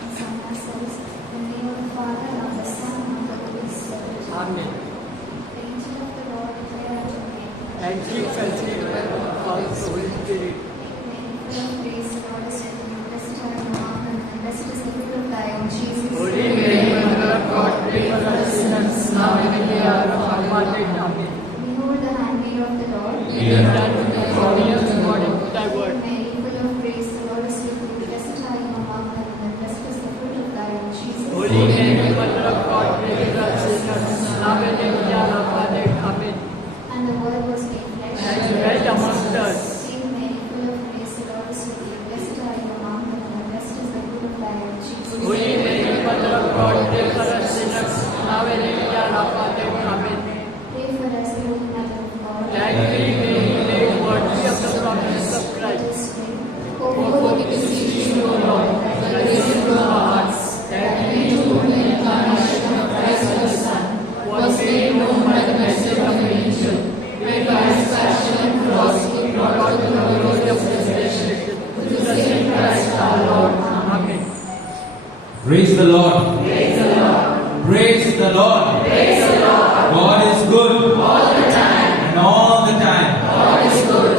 and some ourselves, in the name of the Father, and of the Son, and of the Holy Spirit. Amen. The angel of the Lord declared unto me, And she conceived of the Holy Spirit. full of grace, the Lord is with thee. Blessed art thou among women, and blessed is the fruit of thy womb, Jesus. Holy Mary, Mother of God, pray for us sinners, now and in the hour of our death. Amen. Behold the handmaid of the Lord. Be it done to me according to thy word. Mary, full of grace, the Lord is with thee. Blessed are you among women, and blessed is the fruit of thy womb, Jesus. Holy Mary, Mother of God, pray for us sinners, now and in the hour of our death. Amen. And the word was made flesh. And dwelt amongst us. Hail Mary, full of grace, the Lord is with thee. Blessed are you among women, and blessed is the fruit of thy womb, Jesus. Holy Mary, Mother of God, pray for us sinners, now and in the hour of our death. Amen. Pray for us, Holy Mother of God. That we may be made worthy of the promise of Christ. O Holy, Beseech you, O Lord, that listen to our hearts, that we too, in the incarnation of Christ the Son, was made known by the message of the angel, when by his passion and cross he brought out the glory of his resurrection, through the same Christ our Lord. Amen. Praise the Lord. Praise the Lord. Praise the Lord. Praise the Lord. God is good All the time. and all the time. God is good.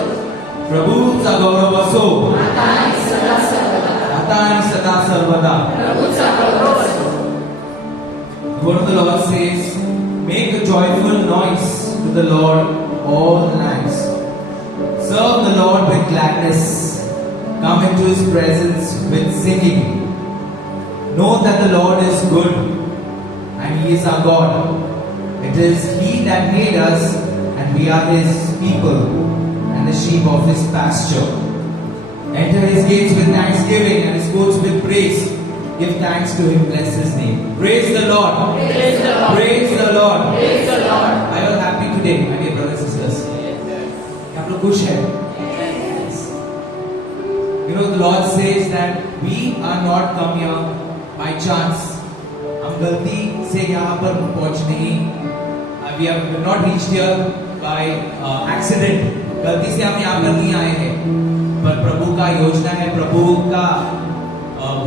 प्रभूचा गौरव असो आता आणि सदा सर्वदा. आता आणि सदा सर्वदा. प्रभूचा गौरव असो. The word of the Lord says, make a joyful noise to the Lord, all the lands. Serve the Lord with gladness. Come into his presence with singing. Know that the Lord is good and he is our God. It is he that made us, and we are his people and the sheep of his pasture. Enter his gates with thanksgiving and his courts with praise. Give thanks to him, bless his name. Praise the Lord. Praise the Lord. Praise the Lord. Praise the Lord. Are you all happy today, my dear brothers and sisters? आप लोग खुश हैं? You know, the Lord says that we are not come here by chance. हम गलती से यहाँ पर पहुँच नहीं. We have not reached here by accident. गलती से हम यहाँ पर नहीं आए हैं. पर प्रभु का योजना है, प्रभु का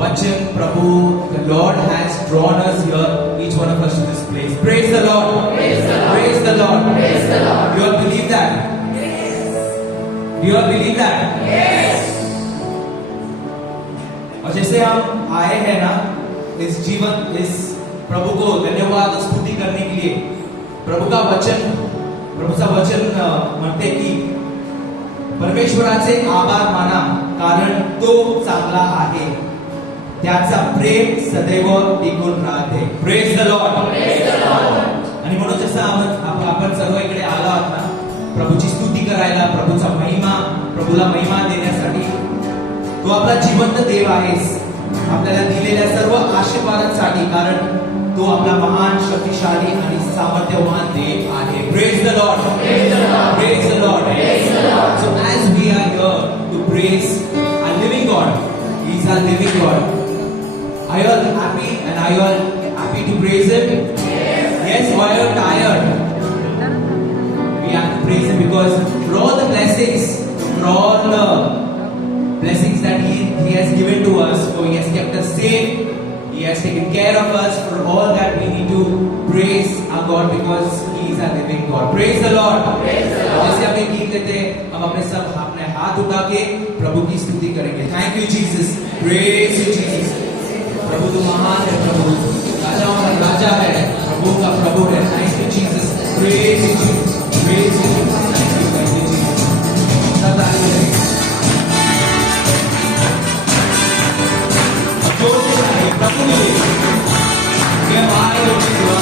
वचन, प्रभु, the Lord has drawn us here, each one of us to this place. Praise the Lord. Praise the Lord. Praise the Lord. Praise the Lord. You all believe that? Do you all believe that? Yes. और जैसे हम आए हैं ना इस जीवन, इस प्रभु को धन्यवाद स्तुति करने के लिए, प्रभूचा वचन म्हणते की परमेश्वराचे आभार माना, कारण तो चांगला आहे, त्याचा प्रेम सदैव टिकून राहते. Praise the Lord. Praise the Lord. आणि म्हणून जसं आपण सर्व इकडे आलो आहात ना, प्रभूची स्तुती करायला, प्रभूला महिमा देण्यासाठी. तो आपला जिवंत देव आहेस, आपल्याला दिलेल्या सर्व आशीर्वादांसाठी, कारण तो आपला महान, शक्तिशाली आणि सामर्थ्यवान देव आहे. Praise the Lord. Praise the Lord. Praise the Lord. Praise the Lord. So as we are here to praise our living God, He is our living God. Are you all happy, and are you all happy to praise Him? Yes. Or are you tired? We have to praise Him because for all the blessings, for all the blessings that He has given to us, for He has kept us safe, He has taken care of us. For all that, we need to praise our God because He is our living God. Praise the Lord. Praise the Lord. जैसे हम एक गीत लेते हैं, हम अपने हाथ उठा के प्रभु की स्तुति करेंगे. Thank you Jesus. Praise you Jesus. प्रभु तो महान है, प्रभु राजाओं का राजा है, प्रभु का प्रभु है. Thank you Jesus. Praise you Jesus. Praise you Jesus. Thank you Jesus. सब ताली बजाएंगे. अब जोर से गाएंगे प्रभु के लिए. ये हमारे लोग की दुआ.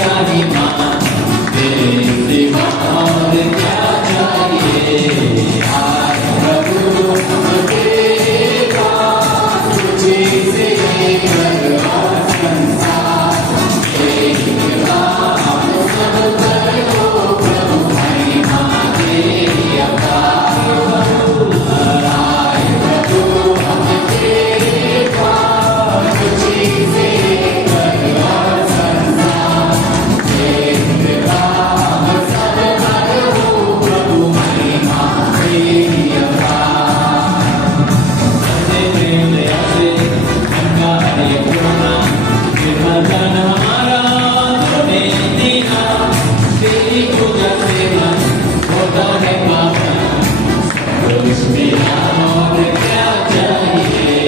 महिमा तेरे सिवा और क्या चाहिए आए प्रभु हम तेरे पास तुझे से कर और संसार तेरी राह सब करो प्रभु महिमा तेरी अपार आए प्रभु हम तेरे पास तुझे से कर और संसार तेरी राह सब करो प्रभु महिमा तेरी अपार सच्चे प्रेम दया से उनका हरे गुणा निर्मल हमारा तूने दीना तेरी पूजा से मन होता है पावन प्रभु मेरा और क्या चाहिए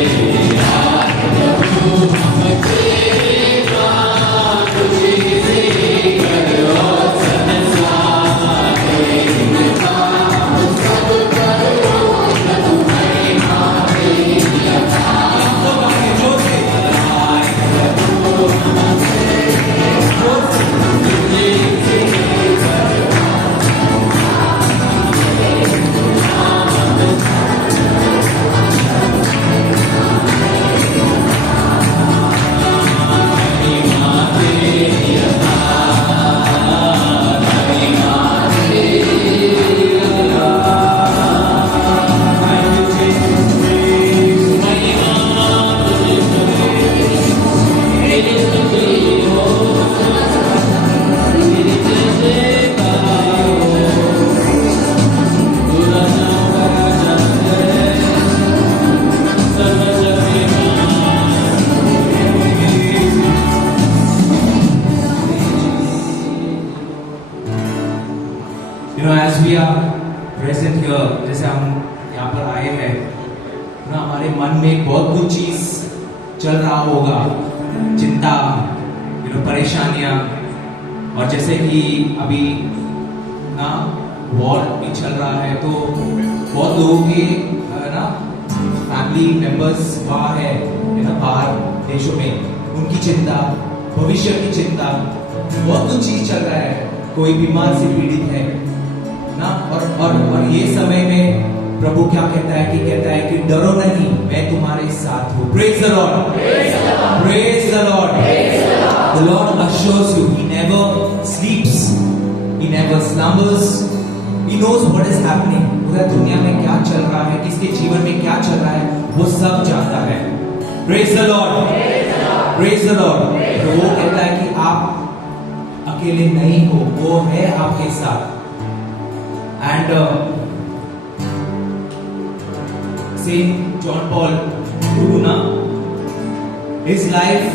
यार प्रभु हम तेरे पास तुझे से कर और संसार तेरे नाम सब करो प्रभु महिमा तेरी अपार जोर से आए प्रभु हम तेरे पास तुझे से कर महिमा तेरी अपार महिमा तेरी अपार तुझे महिमा तुझे तेरी स्तुति हो तेरी जयकार हो तू राजा राजा है सर्वशक्तिमान You know, as we are present here, जैसे हम यहाँ पर आए हैं, ना हमारे मन में बहुत कुछ चीज चल रहा होगा, चिंता, परेशानियां, और जैसे कि अभी ना वॉर भी चल रहा है, तो बहुत लोगों के ना फैमिली मेंबर्स बाहर है ना, बाहर देशों में, उनकी चिंता, भविष्य की चिंता, बहुत कुछ चीज चल रहा है, कोई बीमार से पीड़ित है ना, और ये समय में प्रभु क्या कहता है कि डरो नहीं, मैं तुम्हारे साथ हूँ. Praise the Lord. Praise the Lord. The Lord assures you, He never sleeps, He never slumbers, He knows what is happening. पूरा दुनिया में क्या चल रहा है, किसके जीवन में क्या चल रहा है, वो सब जानता है. Praise the Lord. Praise the Lord. तो वो कहता है कि आप अकेले नहीं हो, वो है आपके साथ. And Saint John Paul II, his life,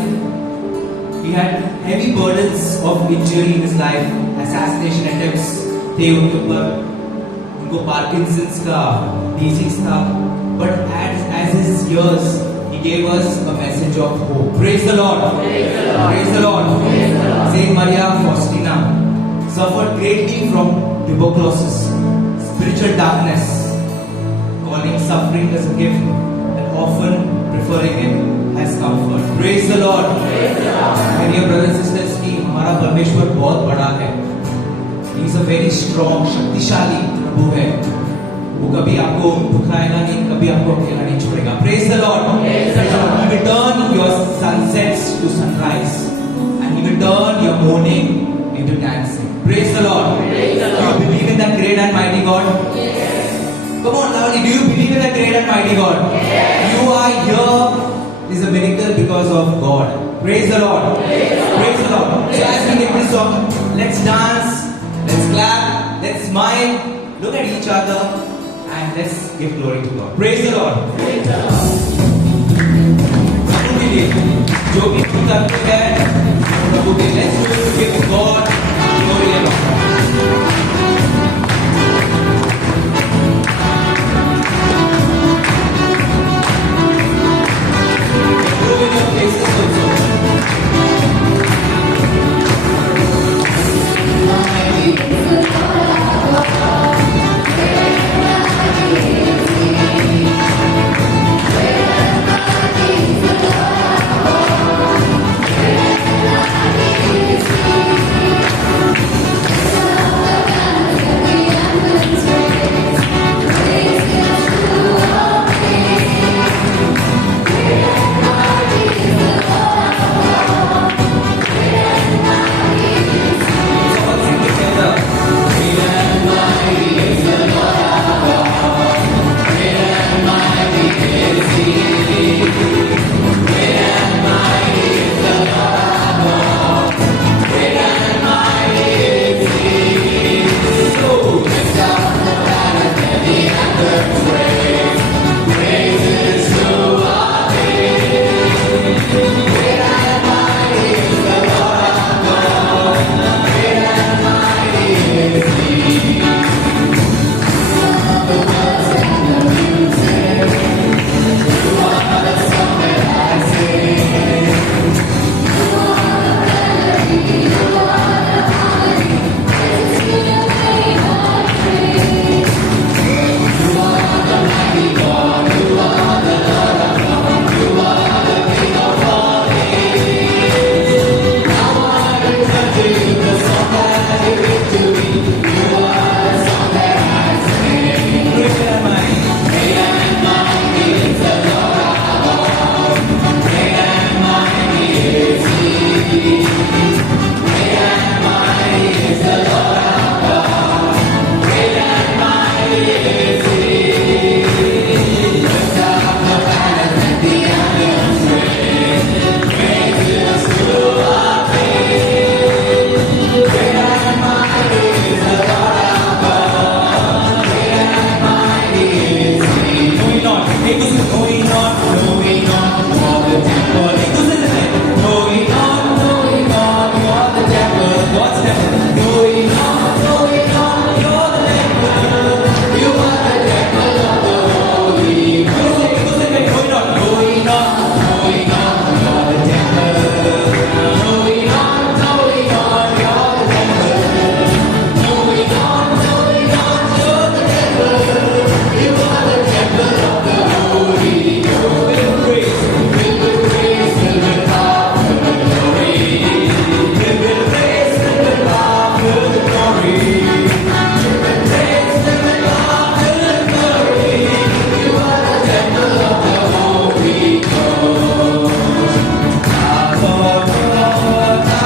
he had heavy burdens of injury in his life, assassination attempts थे उनके ऊपर, उनको पार्किंसंस का डिजीज था, but as his years, he gave us a message of hope. Praise the Lord. Praise the Lord. Saint Maria Faustina suffered greatly from tuberculosis, spiritual darkness, calling suffering as a gift and often preferring it as comfort. Praise the Lord. My dear brothers and sisters, कि हमारा परमेश्वर बहुत बड़ा है. He is a very strong, शक्तिशाली प्रभु है. वो कभी आपको दुखाएगा नहीं, कभी आपको अकेला नहीं छोड़ेगा. Praise the Lord. He will turn your sunsets to sunrise, and He will turn your mourning into dancing. Praise the Lord. Do you believe in that great and mighty God? Yes. Come on, Lavani, do you believe in that great and mighty God? Yes. You are here is a miracle because of God. Praise the Lord. Praise the Lord. So as we get this song, let's dance, let's clap, let's smile, look at each other, and let's give glory to God. Praise the Lord. प्रभु के लिए जो भी हम करते हैं, प्रभु के लिए let's give God glory and honor. Go in your places also. Thank you.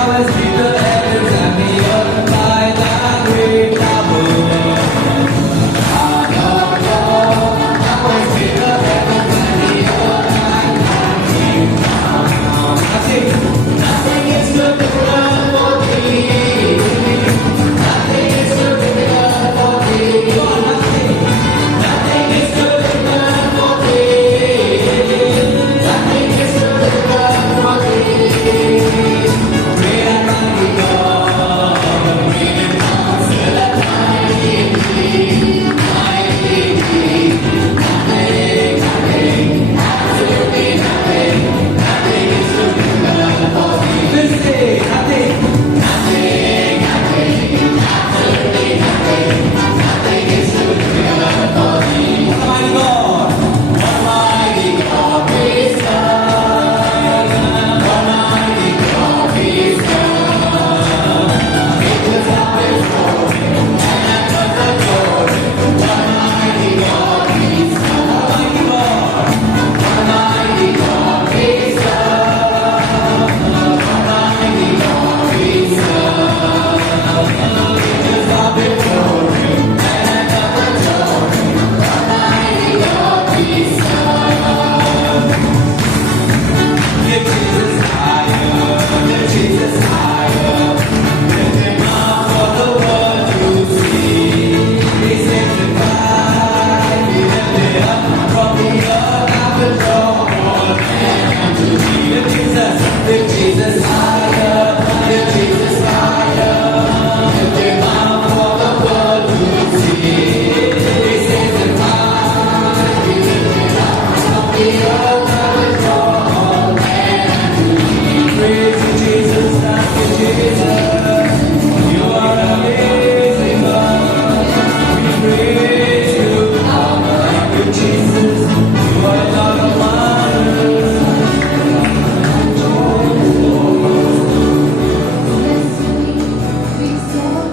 Thou hast made the heavens and the earth by thy great power. Thou hast made the heavens and the earth by thy great power. Nothing is too difficult for thee. Nothing is too difficult for thee. Nothing is too difficult for thee. Nothing is too difficult for thee. Great and mighty God, great and awesome and mighty, mighty. Nothing, absolutely nothing is too difficult for thee. Let's say nothing, absolutely nothing is too difficult for thee. Almighty God, praise God. Almighty God, praise God. Angels are before Him, and heavens adore Him. Almighty God, praise God. Almighty God, praise God. Almighty God, praise God. Angels are before Him, and heavens adore Him. Almighty God, praise God. Lift Jesus higher, lift Jesus higher. Lift Him up for the world to see. Be sanctified, be lifted up from the earth. I will draw all men unto Thee. Lift Jesus higher, lift Jesus higher. Lift Him up for the world to see. Be sanctified, be lifted up from the earth. I will draw all men unto Thee. Praise you, Jesus, thank you, Jesus. You are amazing, God. We praise you. Thank you, Jesus. You are God of wonders.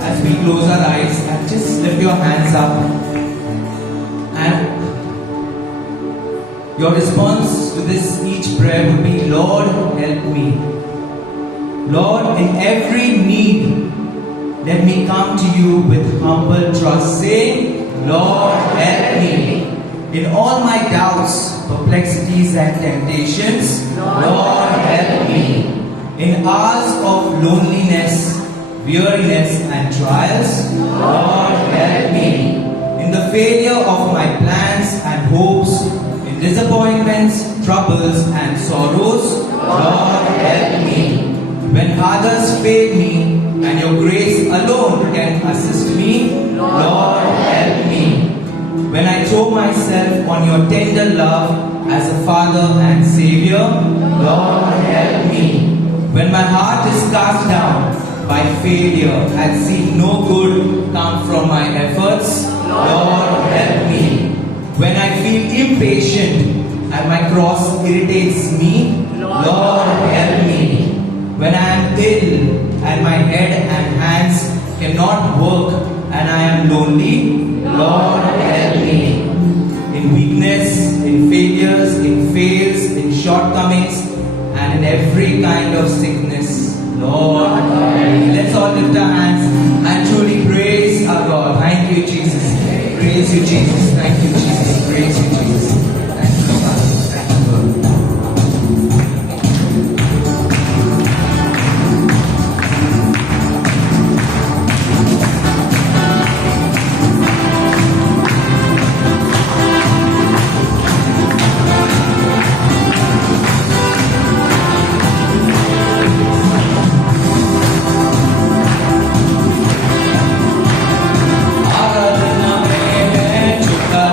As we close our eyes, and just lift your hands up, and your response to this each prayer would be, Lord, help me. Lord, in every need, let me come to you with humble trust, saying, Lord, help me. In all my doubts, perplexities, and temptations, Lord, help me. In hours of loneliness, weariness, and trials, Lord, help me. In the failure of my plans and hopes, in disappointments, troubles, and sorrows, Lord, help me. When others fail me, and your grace alone can assist me, Lord, help me. When I throw myself on your tender love as a Father and Savior, Lord, help me. When my heart is cast down by failure and see no good come from my efforts, Lord, help me. When I feel impatient and my cross irritates me, Lord, help me. When I am ill and my head and hands cannot work and I am lonely, Lord, help me. In weakness, in failures, in fails, in shortcomings, and in every kind of sickness, Lord, help me. Let's all lift our hands and truly praise our God. Thank you, Jesus. Praise you, Jesus. Thank you, Jesus. Praise you, Jesus. Thank you, Father. Thank you, Lord. आराधना में है झुका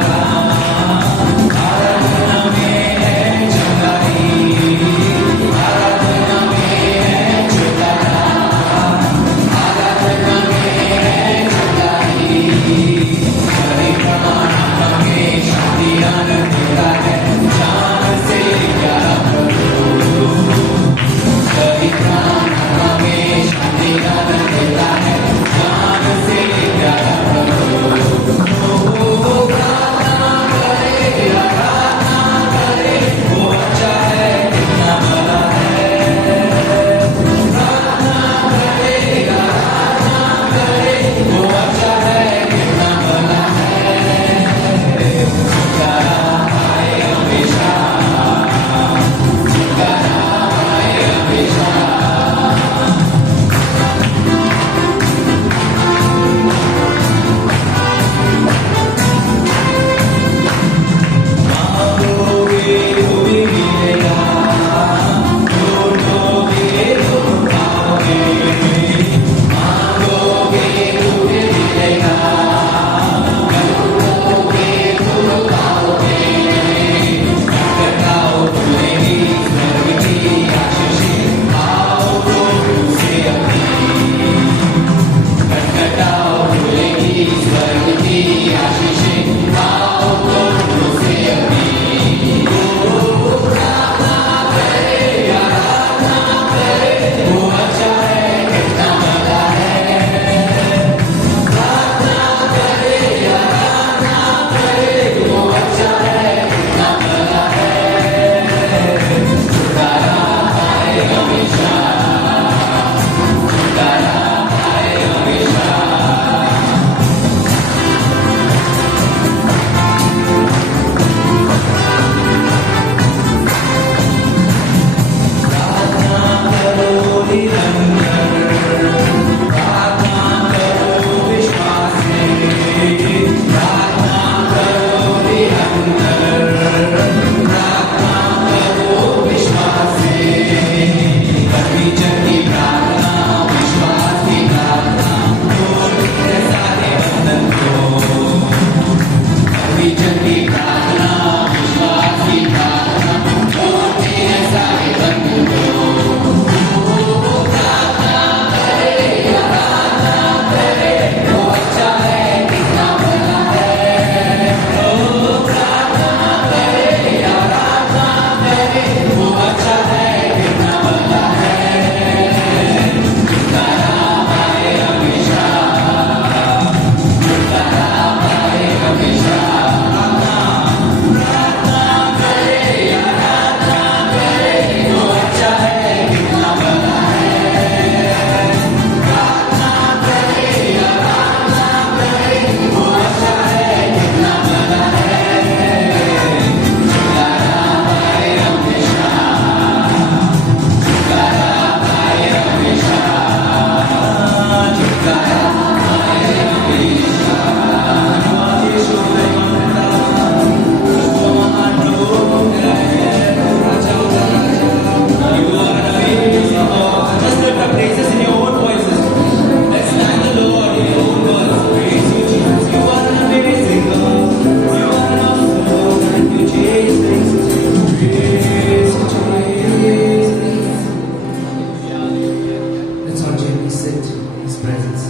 we sit in His presence.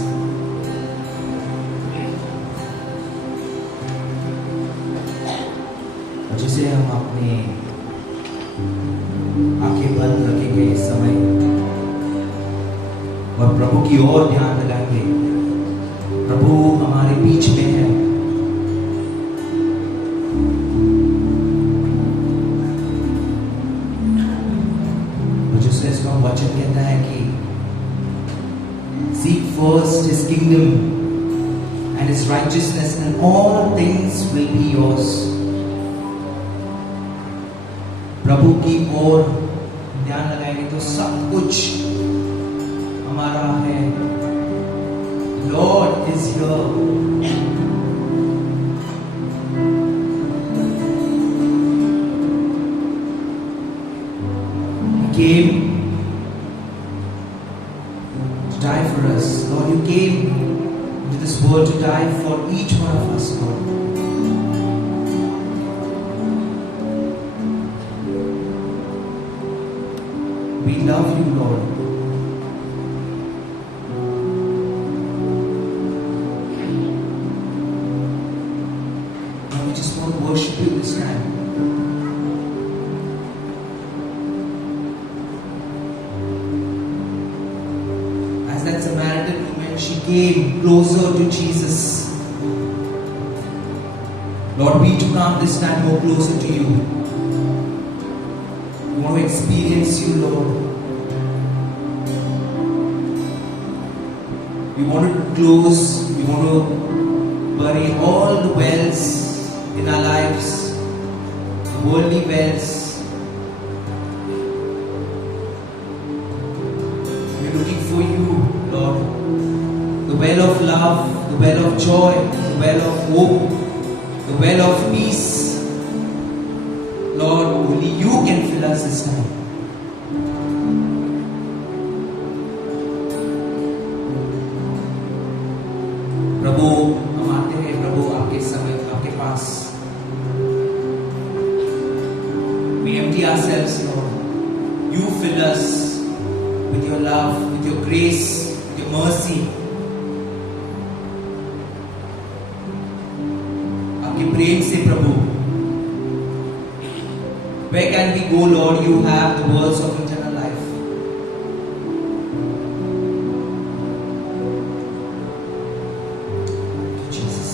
और जिसे हम अपने आंखें बंद रखेंगे इस समय और प्रभु की ओर ध्यान लगाएंगे। प्रभु हमारे बीच में है। और जो श्रेष्ठ वचन कहता है कि seek first His kingdom and His righteousness and all things will be yours. प्रभु की ओर ध्यान लगाएंगे तो सब कुछ हमारा है। Lord is here. He came to die for us. Lord, you came into this world to die for each one of us, Lord. We love you, Lord. And we just want to worship you this time. As that Samaritan woman, she came closer to Jesus. Lord, we to come this time more closer to you. We want to experience you, Lord. We want to close, we want to bury all the wells in our lives, the worldly wells. We're looking for you, Lord. The well of love, the well of joy, the well of hope, the well of peace. Lord, only you can fill us this time. प्रभु हम आते हैं प्रभु आपके समय आपके पास। We empty ourselves, Lord. You fill us with your love, with your grace, with your mercy. आपके प्रेम से प्रभु। Where can we go, Lord? You have the words of eternal life. Jesus.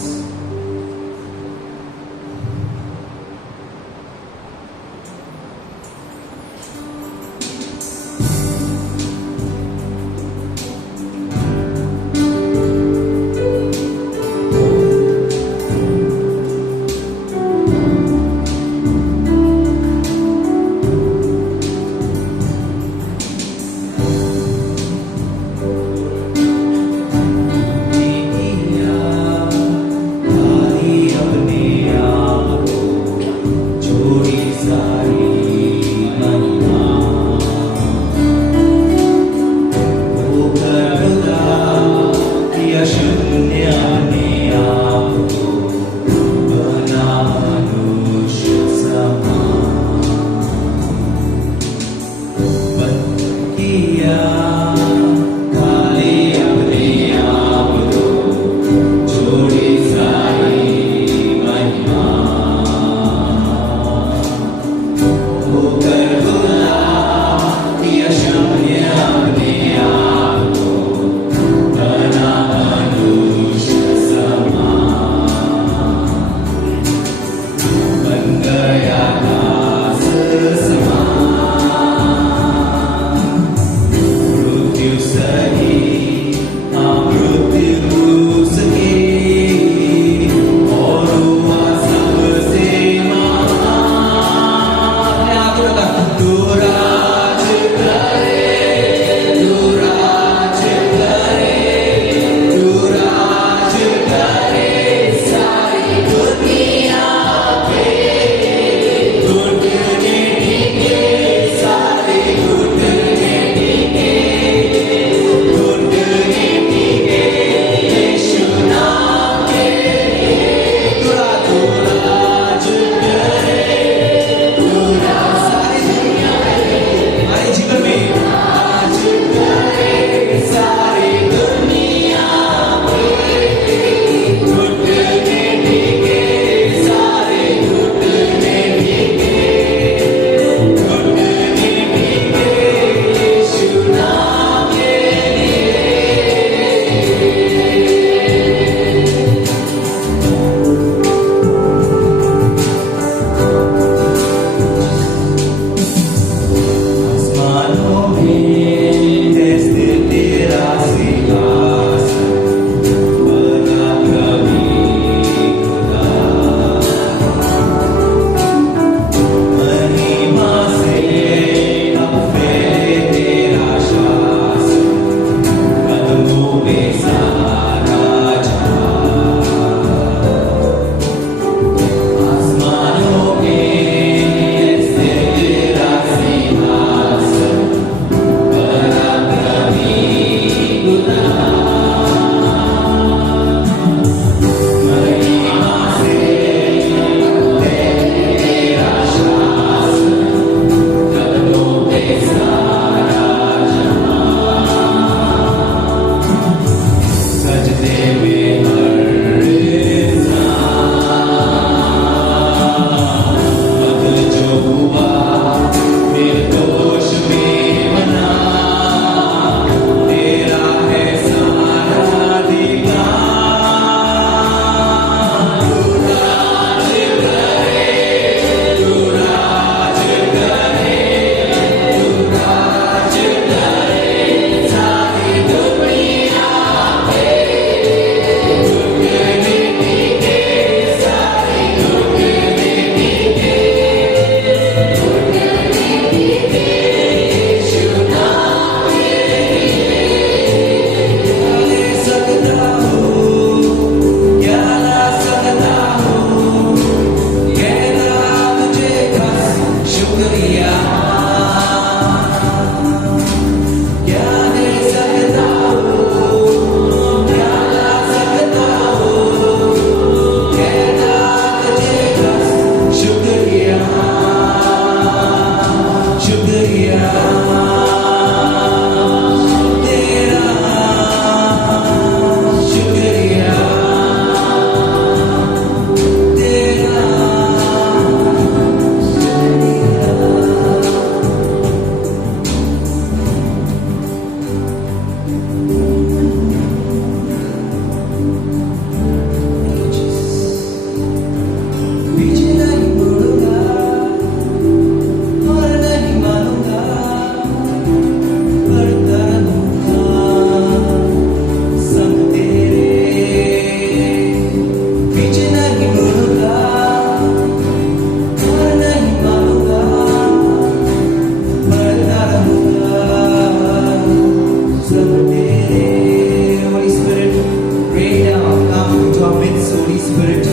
Spirit,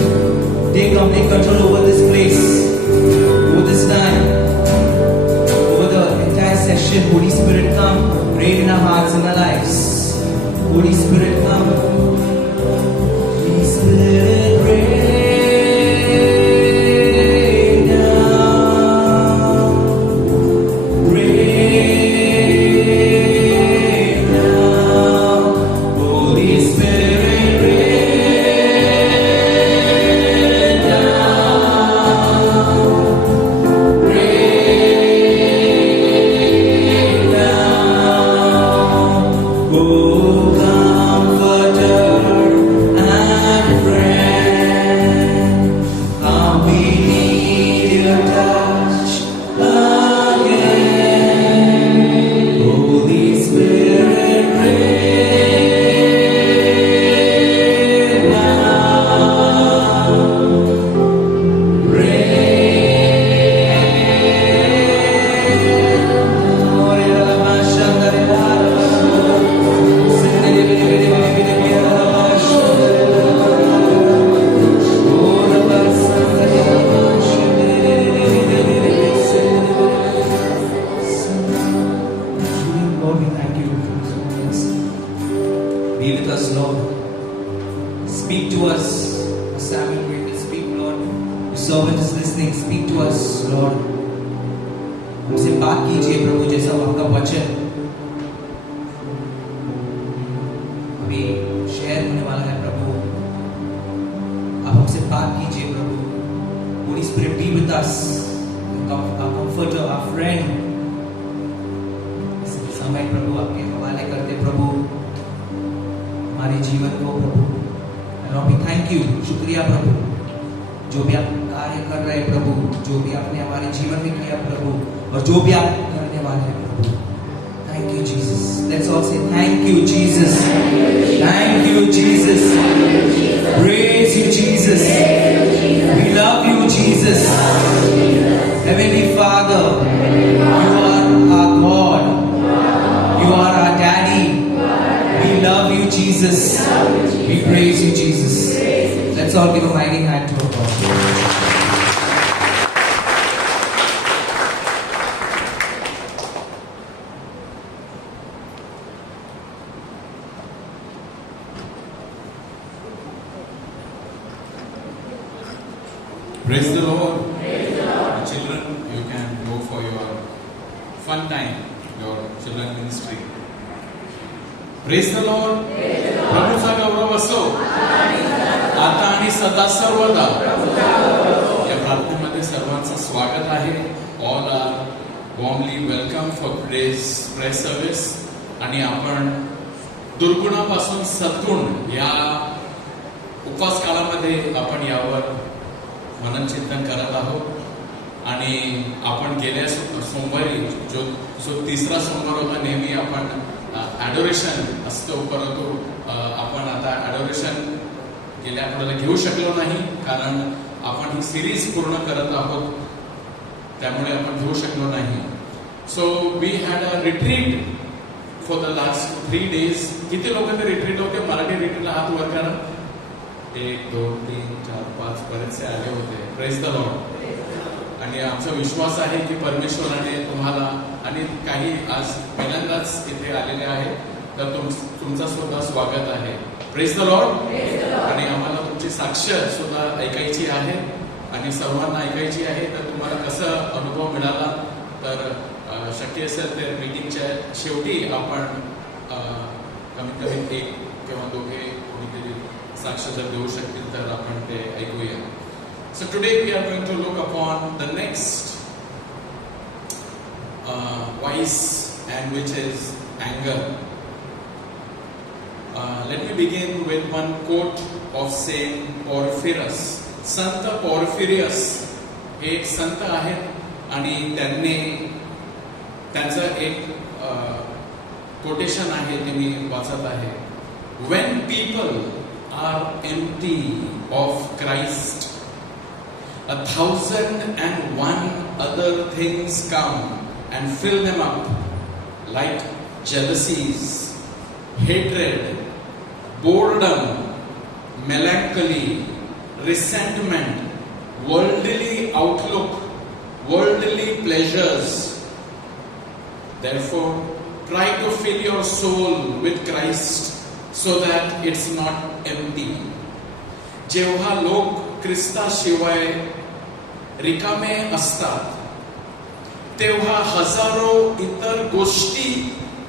take complete control over this place, over this time, over the entire session. Holy Spirit, come, reign in our hearts and our lives. Holy Spirit, come. Holy Spirit, rain down. Rain down. Holy Spirit, rain down. Rain down. Oh, Comforter and friend, how we need your touch again. Holy Spirit, rain down. Lord, we thank you for this moments. Be with us, Lord. Speak to us. Samuel, we will speak, Lord. Your servant is listening. Speak to us, Lord. हमसे बात कीजिए प्रभु, जैसा आपका वचन अभी शेयर होने वाला है प्रभु। आप हमसे बात कीजिए प्रभु। Holy Spirit, be with us, our comforter, our friend. इस समय प्रभु आपके हवाले करते प्रभु हमारे जीवन को प्रभु। Lord, we thank you, शुक्रिया प्रभु, जो भी आप कार्य कर रहे हैं प्रभु, जो भी आपने हमारे जीवन में किया प्रभु, और जो भी आप करने वाले हैं प्रभु। Thank you, Jesus. Let's all say thank you, Jesus. Thank you, Jesus. Praise you, Jesus. We love you, Jesus. Heavenly Father, you are our God. You are our Daddy. We love you, Jesus. We praise you, Jesus. Let's all give a mighty hand to our God. Praise the Lord. Children, you can go for your fun time, your children ministry. Praise the Lord. प्रभूचा गौरव असो आता आणि सदा सर्वदा. या प्रार्थनेमध्ये सर्वांचं स्वागत आहे. All are warmly welcome for today's prayer service. आणि आपण दुर्गुणापासून सद्गुण या उपवास काळामध्ये आपण यावर मनन चिंतन करत आहोत. आणि आपण गेल्या सोमवारी जो तिसरा सोमवार होता, नेहमी आपण ॲडोरेशन असतो, परंतु आपण आता ॲडोरेशन गेल्या आठवड्याला घेऊ शकलो नाही, कारण आपण ही सिरीज पूर्ण करत आहोत, त्यामुळे आपण घेऊ शकलो नाही. So we had a retreat for the last 3 days. किती लोकांचे रिट्रीट होते? मराठी रिट्रीटला हात वर करा. 1 2 3 4 5 बरेचसे आले होते. Praise the Lord. आणि आमचा विश्वास आहे की परमेश्वराने तुम्हाला, आणि काही आज पहिल्यांदाच इथे आलेले आहेत, तर तुमचा सुद्धा स्वागत आहे. Praise the Lord. आणि आम्हाला तुमची साक्ष सुद्धा ऐकायची आहे आणि सर्वांना ऐकायची आहे. तर तुम्हाला कसा अनुभव मिळाला, तर शक्य असेल तर मीटिंगच्या शेवटी आपण कमीत कमी 1 किंवा 2 कोणीतरी साक्ष जर देऊ शकतील तर आपण ते ऐकूया. So today we are going to look upon the next vice, and which is anger. Let me begin with one quote of Saint Porphyrius. संत Porphyrius हे एक संत आहेत आणि त्यांचं एक कोटेशन आहे ते मी वाचत आहे. When people are empty of Christ, 1,001 other things come and fill them up, like jealousies, hatred, boredom, melancholy, resentment, worldly outlook, worldly pleasures. Therefore, try to fill your soul with Christ so that it's not empty. जेव्हा लोक ख्रिस्ताशिवाय रिकामे असतात तेव्हा हजारो इतर गोष्टी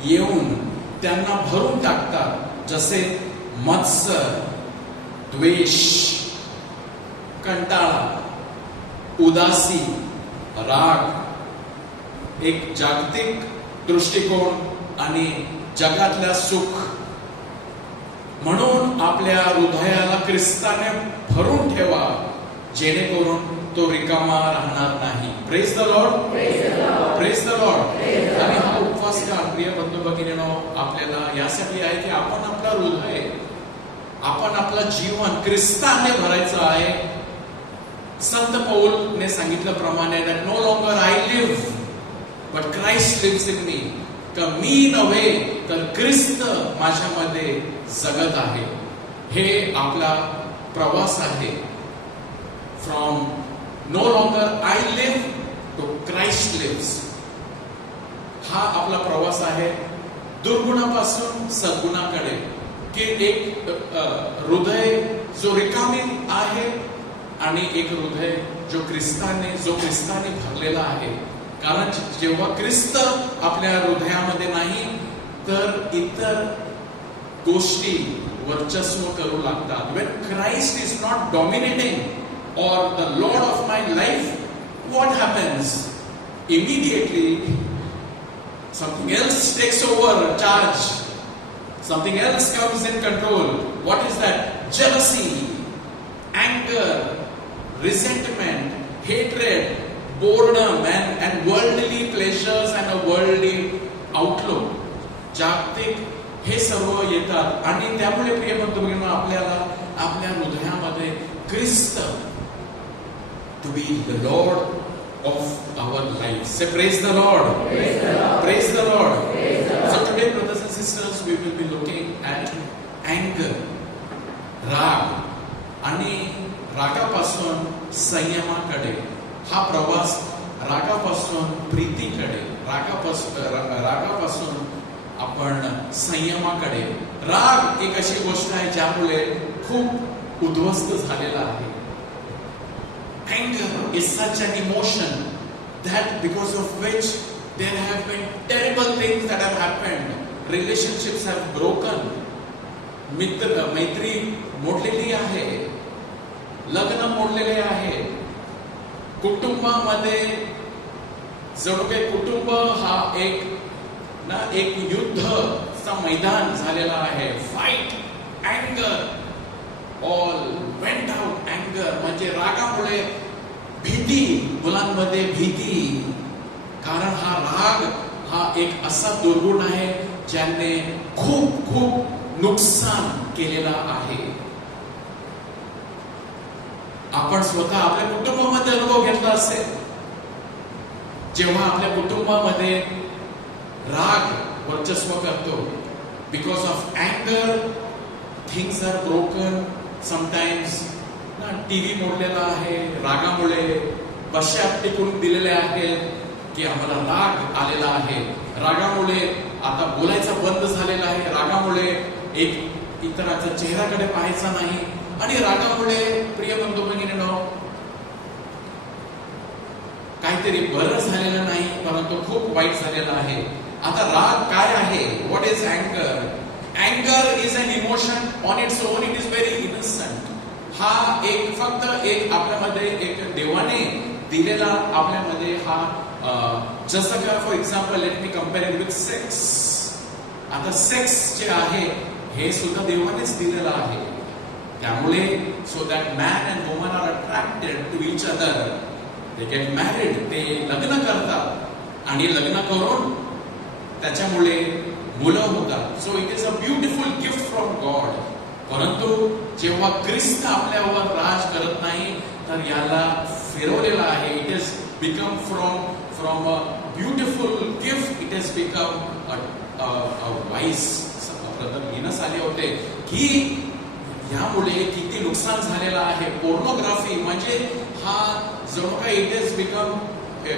येऊन त्यांना भरून टाकतात, जसे मत्सर, द्वेष, कंटाळा, उदासी, राग, एक जागतिक दृष्टिकोन आणि जगातल्या सुख. म्हणून आपल्या हृदयाला ख्रिस्ताने भरून ठेवा, जेणेकरून तो रिकामा राहणार नाही. Praise the Lord, praise the Lord. आणि हा उपवास का प्रिय बंधू भगिनींनो आपल्याला यासाठी आहे की आपण आपलं हृदय, आपण आपलं जीवन ख्रिस्ताने भरायचं आहे. संत पौलने सांगितल्याप्रमाणे that no longer I live but Christ lives in me. का मी नव्हे तर ख्रिस्त माझ्यामध्ये जगत आहे. हे आपला प्रवास आहे. From no longer I live to Christ lives. हा आपला प्रवास आहे दुर्गुणापासून सद्गुणाकडे, की एक हृदय जो रिकामी आहे आणि एक हृदय जो ख्रिस्ताने भरलेला आहे. कारण जेव्हा ख्रिस्त आपल्या हृदयामध्ये नाही तर इतर गोष्टी वर्चस्व करू लागतात. When Christ is not dominating or the Lord of my life, what happens? Immediately something else takes over charge. Something else comes in control. What is that? Jealousy, anger, resentment, hatred, boredom and worldly pleasures and a worldly outlook. जागतिक हे सर्व येतात आणि त्यामुळे प्रिय बंधू भगिनींनो आपल्याला आपल्या हृदयामध्ये ख्रिस्त to be the Lord of our lives. Say praise the Lord. Praise the Lord. Praise the Lord. Praise the Lord. So today, brothers and sisters, we will be looking at anger, राग आणि रागापासून संयमाकडे. हा प्रवास रागापासून प्रीतीकडे, रागापासून आपण संयमाकडे. राग एक अशी गोष्ट आहे ज्यामुळे खूप उद्ध्वस्त झालेला आहे. Anger is such an emotion that because of which there have been terrible things that have happened. Relationships have broken. मैत्री मोडलेली आहे, लग्न मोडलेले आहे, कुटुंबामध्ये जणू काही कुटुंब हा एक युद्धचा मैदान झालेला आहे. फाईट, अँगर, ऑल वेंट आउट. अँगर म्हणजे रागामुळे भीती, मुलांमध्ये भीती. कारण हा राग हा एक असा दुर्गुण आहे ज्याने खूप खूप नुकसान केलेला आहे. आपण स्वतः आपल्या कुटुंबामध्ये अनुभव घेतला असेल. जेव्हा आपल्या कुटुंबामध्ये राग वर्चस्व करतो, बिकॉज ऑफ अँगर things are broken. Sometimes TV मोडलेला आहे रागामुळे, बशा टिकून दिलेल्या आहेत की आम्हाला राग आलेला आहे. रागामुळे आता बोलायचं बंद झालेलं आहे. रागामुळे एक इतरांच्या चेहऱ्याकडे पाहायचा नाही. आणि रागामुळे प्रिय बंधू भगिनींनो काहीतरी बरं झालेलं नाही, परंतु खूप वाईट झालेलं आहे. आता राग काय आहे? व्हॉट इज अँगर? अँगर is an emotion on its own. It is very innocent. हा एक फक्त एक आपल्यामध्ये एक देवाने दिलेला आपल्यामध्ये हा जसं का for example let me compare with sex. आता सेक्स जे आहे हे सुद्धा देवानेच दिलेलं आहे. त्यामुळे so that man and woman are attracted to each other. They get married. ते लग्न करतात आणि लग्न करून त्याच्यामुळे मुलं होतात. So it is a beautiful gift from God. परंतु जेव्हा ख्रिस्त आपल्यावर राज करत नाही तर याला फिरवलेला आहे. It is become from a beautiful gift it is become a vice. Brother Linus आले होते की यामुळे किती नुकसान झालेलं आहे. पोर्नोग्राफी म्हणजे हा जणू काही इट इज बिकम,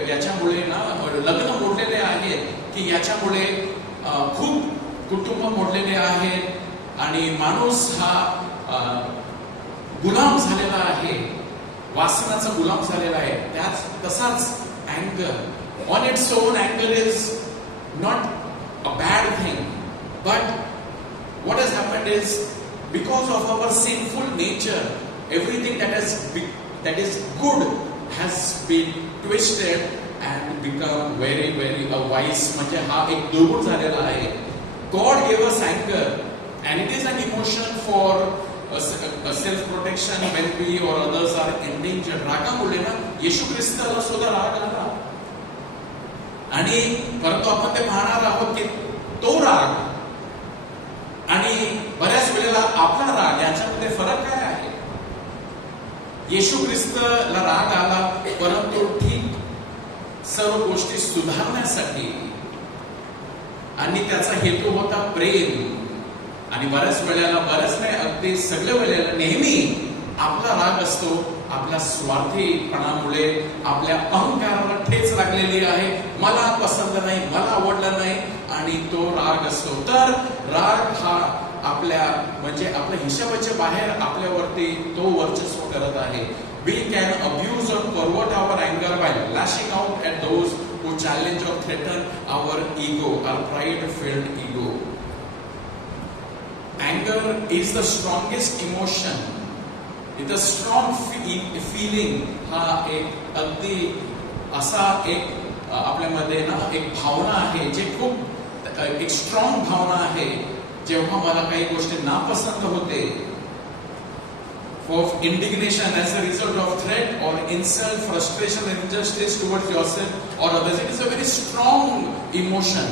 याच्यामुळे ना लग्न मोडलेले आहेत की याच्यामुळे खूप कुटुंब मोडलेले आहेत आणि माणूस हा गुलाम झालेला आहे, वासनाचा गुलाम झालेला आहे. त्याच तसाच अँगर ऑन इट्स ओन, अँगर is not a bad thing, but what has happened is because of our sinful nature, everything that is good has been twisted and become very a vice. म्हणजे हा एक दुर्गुण झालेला आहे. God gave us anger and it is an emotion for a self protection when we or others are endangered. रागामुळे ना येशू ख्रिस्ताला सुद्धा राग आला आणि परंतु आपण ते पाहणार आहोत की तो राग आणि बऱ्याच वेळेला आपला राग यांच्यामध्ये फरक काय आहे. येशू ख्रिस्ताला राग आला परंतु ठीक सर्व गोष्टी सुधारण्यासाठी आणि त्याचा हेतू होता प्रेम. आणि बऱ्याच नाही अगदी सगळ्या वेळेला नेहमी आपला राग असतो आपल्या स्वार्थीपणामुळे, आपल्या अहंकाराला ठेच लागलेली आहे. मला पसंत नाही, मला आवडलं नाही आणि तो राग असतो. तर राग हा आपल्या म्हणजे आपल्या हिशोबाच्या बाहेर आपल्यावरती तो वर्चस्व करत आहे. We can abuse or pervert our anger by lashing out at those who challenge or threaten our ego, our pride-filled ego. Anger is the strongest emotion. It's a strong feeling. हा एक अगदी असा एक आपल्यामध्ये ना एक भावना आहे जे खूप एक स्ट्रॉंग भावना आहे. जेव्हा मला काही गोष्टी नापसंत होते, of indignation as a result of threat or insult, frustration and injustice towards yourself or others, it is a very strong emotion.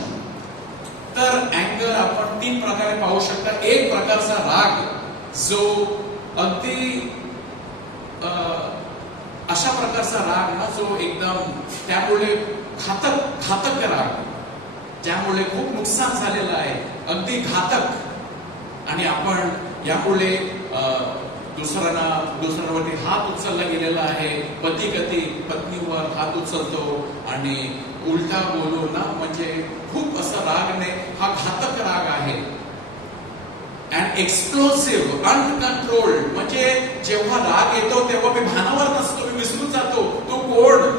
तर अँगर आपण 3 प्रकारे पाहू शकता. एक प्रकारचा राग जो अगदी अशा प्रकारचा राग ना जो एकदम त्यामुळे घातक राग, ज्यामुळे खूप नुकसान झालेलं आहे, अगदी घातक. आणि आपण यामुळे दुसऱ्यावरती हात उचलला गेलेला आहे. पती पत्नीवर हात उचलतो आणि उलटा बोलू ना, म्हणजे खूप असा रागने हा घातक राग आहे. अँड एक्सप्लोसिव्ह, अनकंट्रोल्ड, म्हणजे जेव्हा राग येतो तेव्हा मी भानावर नसतो, मी विसरून जातो. तो कोण,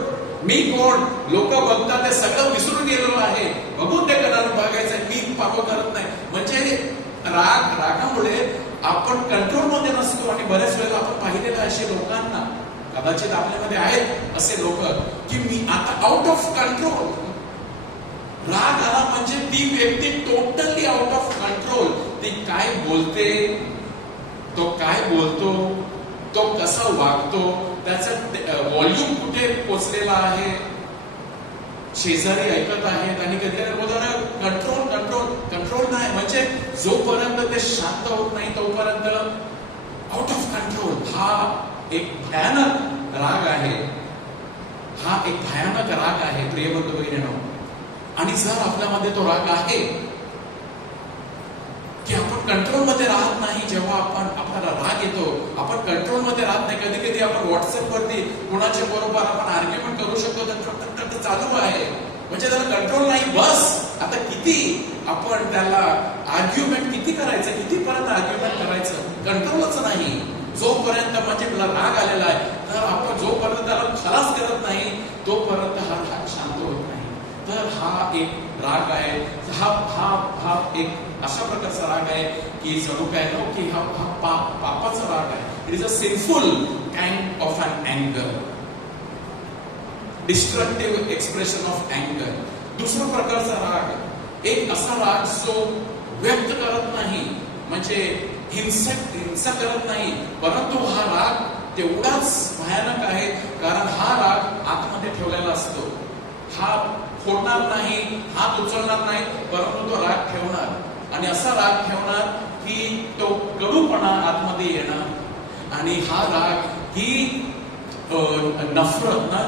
मी कोण, लोक बघतात ते सगळं विसरून गेलेलो आहे. बघून ते करायला बघायचं, मी पाप करत नाही. म्हणजे रागामुळे आपण कंट्रोलमध्ये नसतो. आणि बऱ्याच वेळेला आपण पाहिलेलं असे लोकांना, कदाचित आपल्यामध्ये आहेत असे लोक की मी आता आउट ऑफ कंट्रोल. राग आला म्हणजे ती व्यक्ती टोटली आउट ऑफ कंट्रोल. ती काय बोलते, तो काय बोलतो, तो कसा वागतो, त्याचा व्हॉल्यूम कुठे पोचलेला आहे, शेजारी ऐकत आहेत आणि कधी बोलतात कंट्रोल नाही. म्हणजे जोपर्यंत ते शांत होत नाही तोपर्यंत आउट ऑफ कंट्रोल. हा एक भयानक राग आहे. हा एक भयानक राग आहे प्रिय बंधू भगिनींनो. आणि जर आपल्यामध्ये तो राग आहे की आपण कंट्रोलमध्ये राहत नाही, जेव्हा आपल्याला राग येतो आपण कंट्रोलमध्ये राहत नाही. कधी कधी आपण व्हॉट्सअप वरती कुणाच्या बरोबर आपण आर्ग्युमेंट करू शकतो, तर चालू आहे, म्हणजे त्याला कंट्रोल नाही. बस आता किती आपण त्याला आर्ग्युमेंट किती करायचं, कितीपर्यंत आर्ग्युमेंट करायचं, कंट्रोलच नाही. जोपर्यंत म्हणजे मला राग आलेला आहे तर आपण जोपर्यंत त्याला खलास करत नाही तोपर्यंत हा राग शांत होत नाही. तर हा एक राग आहे. हा एक अशा प्रकारचा राग आहे की जणू काय नो की हा पापाचा राग आहे. It is a sinful kind of an अँगर, डिस्ट्रक्टिव्ह एक्सप्रेशन ऑफ अँगर. दुसरा प्रकारचा राग एक असा राग जो व्यक्त करत नाही, म्हणजे हिंसा करत नाही, परंतु हा राग तेवढाच भयानक आहे कारण हा राग आतमध्ये ठेवलेला असतो. हा फोडणार नाही, हात उचलणार नाही, परंतु तो राग ठेवणार. आणि असा राग ठेवणार की तो कडूपणा आतमध्ये येणार. आणि हा राग ही नफरत ना,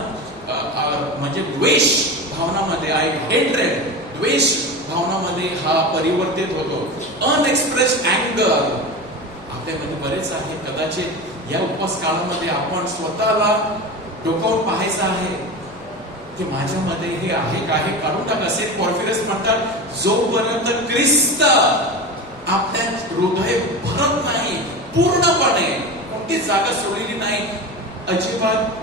म्हणजे द्वेष भावनामध्ये आहे, हेट्रेड, द्वेष भावनामध्ये हा परिवर्तित होतो. अनएक्सप्रेस्ड अँगर, आपल्यामध्ये बरेच आहेत. कदाचित या उपवास काळामध्ये आपण स्वतःला डोकावून पाहायचं आहे की माझ्यामध्ये हे आहे का, हे काढून टाका. सेंट पॉर्फिरस म्हणतात, जोपर्यंत ख्रिस्त आपल्या हृदय भरत नाही पूर्णपणे, कोणती जागा सोडलेली नाही, अजिबात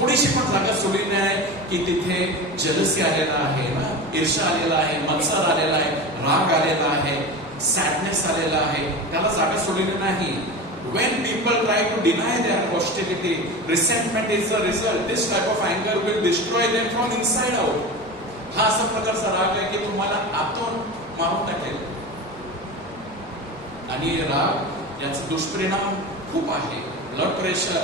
थोडीशी पण जागा सोडलेली नाही की तिथे जलसी आलेला आहे ना, ईर्ष्या आलेला आहे, मत्सर आलेला आहे, राग आलेला आहे, सॅडनेस आलेला आहे, त्याला जागा सोडलेली नाही. When people try to deny their hostility, resentment is the result. This type of anger will destroy them from inside out. हा असा प्रकारचा राग आहे की तुम्हाला आतून मारून टाकेल. आणि राग याचा दुष्परिणाम खूप आहे. ब्लड प्रेशर,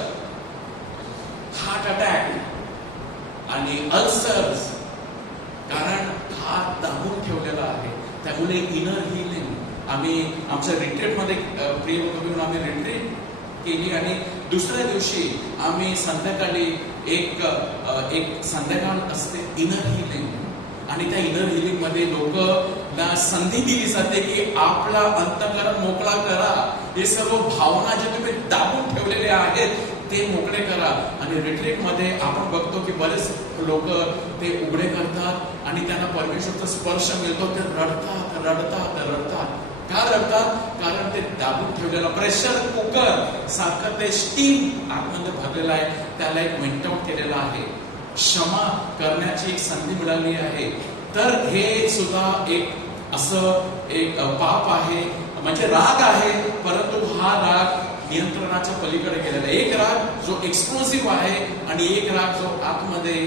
हार्ट अटॅक आणि अल्सर्स, कारण हा दाबून ठेवलेला आहे. त्यामुळे इनर हिलिंग, आम्ही आमच्या रिट्रीटमध्ये प्रिय म्हणून आम्ही रिट्रीट केली आणि दुसऱ्या दिवशी आम्ही संध्याकाळी एक संध्याकाळ असते इनर हिलिंग, आणि त्या इनर हिलिंग मध्ये लोकांना संधी दिली जाते की आपला अंतःकरण मोकळा करा, हे सर्व भावना जे तुम्ही दाबून ठेवलेले आहेत ते मोकळे करा. आणि रिट्रीट मध्ये आपण बघतो की बरेच लोक ते उघडे करतात आणि त्यांना परमेश्वरचा स्पर्श मिळतो, ते रडतात रडतात रडतात. का रडतात? कारण ते दाबून ठेवलेला प्रेशर कुकर सारखं ते स्टीम आतमध्ये भरलेला आहे, त्याला एक वेंट आउट केलेला आहे. क्षमा करण्याची एक संधी मिळाली आहे. तर हे सुद्धा एक असं एक पाप आहे, म्हणजे राग आहे, परंतु हा राग नियंत्रणाच्या पलीकडे गेलेला आहे. एक राग जो एक्सप्लोसिव्ह आहे आणि एक राग जो आतमध्ये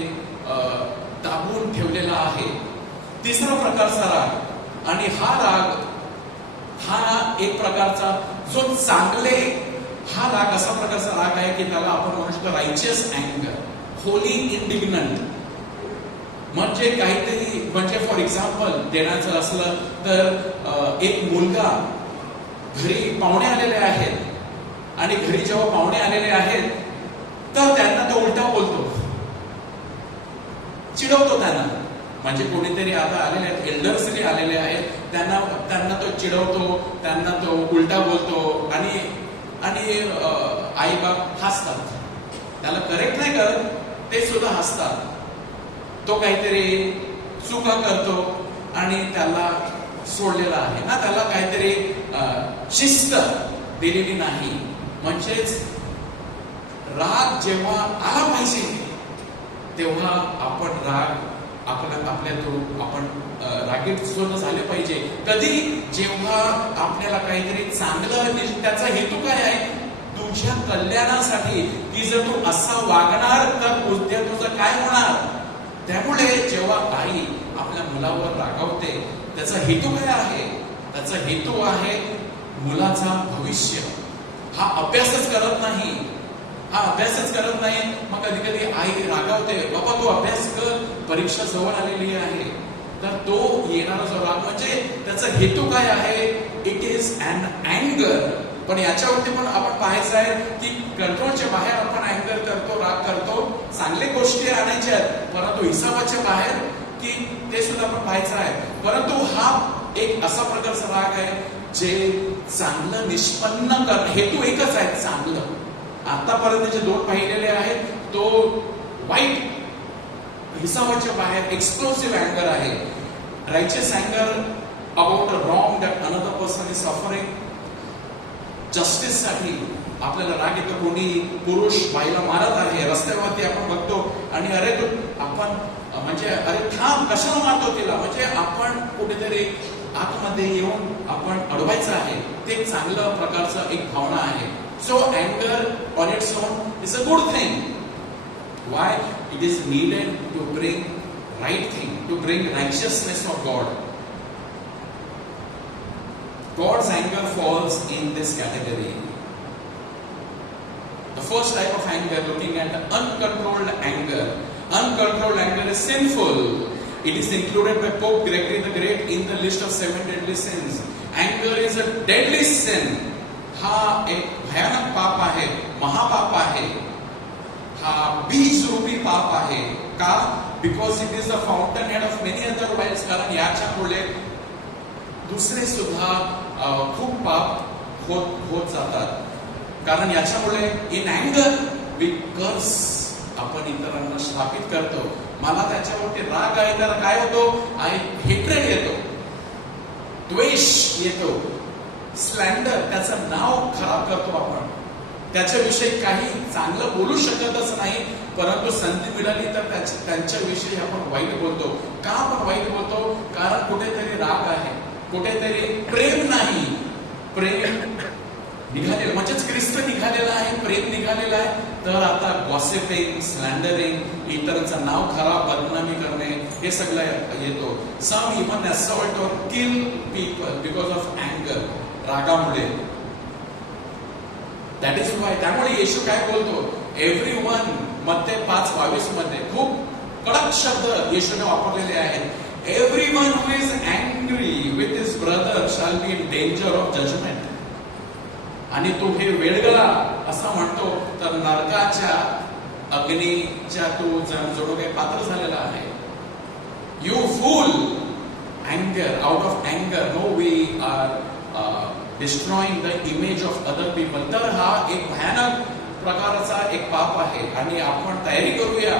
दाबून ठेवलेला आहे. तिसरा प्रकारचा राग, आणि हा राग हा एक प्रकारचा जो चांगले, हा राग असा प्रकारचा राग आहे की त्याला आपण म्हणू शकतो रायचियस अँगर, होली इंडिग्नंट. म्हणजे काहीतरी, म्हणजे फॉर एक्झाम्पल देण्याचं असलं तर एक मुलगा, घरी पाहुणे आलेले आहेत आणि घरी जेव्हा पाहुणे आलेले आहेत तर त्यांना तो उलटा बोलतो, चिडवतो त्यांना. म्हणजे कोणीतरी आता आलेले आहेत, एल्डर्स आलेले आहेत, त्यांना तो चिडवतो, त्यांना तो उलटा बोलतो आणि आई बाप हसतात, त्याला करेक्ट नाही करत, ते सुद्धा हसतात. तो काहीतरी चुका करतो आणि त्याला सोडलेला आहे ना, त्याला काहीतरी शिस्त दिलेली नाही. म्हणजेच राग जेव्हा आला पाहिजे तेव्हा आपण राग आपल्यातून आपण रागीट सुद्धा झाले पाहिजे. कधी? जेव्हा आपल्याला काहीतरी चांगलं, त्याचा हेतू काय आहे? तुझ्या कल्याणासाठी, की जर तू असा वागणार तर उद्या तुझं काय होणार. त्यामुळे जेव्हा आई आपल्या मुलावर रागावते, त्याचा हेतू काय आहे? त्याचा हेतू आहे मुलाचा भविष्य. हा अभ्यासच करत नाही, हा अभ्यासच करत नाही. मग कधी कधी आई रागावते, बाबा तू अभ्यास कर, परीक्षा जवळ आलेली आहे. तर तो येणारा जो राग, म्हणजे त्याचा हेतू काय आहे? इट इज अन अँगर. पण याच्यावरती पण आपण पाहायचं आहे की कंट्रोलच्या बाहेर आपण अँगर करतो, राग करतो. चांगल्या गोष्टी आणायच्या, परंतु हिसाबाच्या बाहेर, की ते सुद्धा आपण पाहायचं आहे. परंतु हा एक असा प्रकारचा राग आहे जे चांगलं निष्पन्न कर, हेतू एकच आहे, चांगलं. आतापर्यंत जे दोन पाहिलेले आहेत, तो वाईट, हिसाबाच्या बाहेर एक्सप्लोसिव्ह अँगर आहे. रायचियस अँगर about a wrong that another person is suffering. Justice साठी आपल्याला राग येतो. कोणी पुरुष बाईला मारत आहे रस्त्यावरती, आपण बघतो आणि अरे तो आपण म्हणजे अरे थांब, कशाला मारतो तिला, म्हणजे आपण कुठेतरी आतमध्ये येऊन आपण अडवायचं आहे. ते चांगलं प्रकारचं एक भावना आहे. So anger on its own is a good thing. Why? It is needed to bring right thing, to bring righteousness of God. God's anger falls in this category. The first type of anger, looking at uncontrolled anger. Uncontrolled anger is sinful. It is included by Pope Gregory the Great in the list of 7 deadly sins. Anger is a deadly sin. हा एक भयानक पाप आहे, महापाप आहे. हा बीज रूपी पाप आहे. का? Because it is the fountain head of many other wiles. कारण याच्यामुळे दुसरे सुद्धा खूप पाप होत जातात. कारण याच्यामुळे इन अँगर वी कर्स, आपण इतरांना श्रापित करतो. मला त्याच्यावरती राग आहे तर काय होतो, हेट्रेड येतो, द्वेष येतो, स्लँडर, त्याचं नाव खराब करतो आपण, त्याच्याविषयी काही चांगलं बोलू शकतच नाही. परंतु संधी मिळाली तर त्यांच्याविषयी आपण वाईट बोलतो. का आपण वाईट बोलतो? कारण कुठेतरी राग आहे, कुठेतरी प्रेम नाही. प्रेम निघालेलं म्हणजेच ख्रिस्त निघालेला आहे, प्रेम निघालेलं आहे. तर आता गॉसिपिंग, स्लँडरिंग, इतरांचं नाव खराब, बदनामी करणे, हे सगळं येतो. सम even assault or kill people because of अँगर, रागामुळे. That is why. त्यामुळे येशू काय बोलतो, एव्हरीवन, मत्ते 5:22 मध्ये खूप कडक शब्द येशूने वापरलेले आहेत. Everyone who is angry with his brother shall be in danger of judgement. आणि तो हे वेळगळा असं म्हणतो तर नरकाच्या अग्नीच्या तो जणू काही पात्र झालेला आहे. यू फूल, अँगर, आउट ऑफ अँगर no we are destroying the image of other people. तर हा एक भयानक प्रकारचा एक पाप आहे. आणि आपण तयारी करूया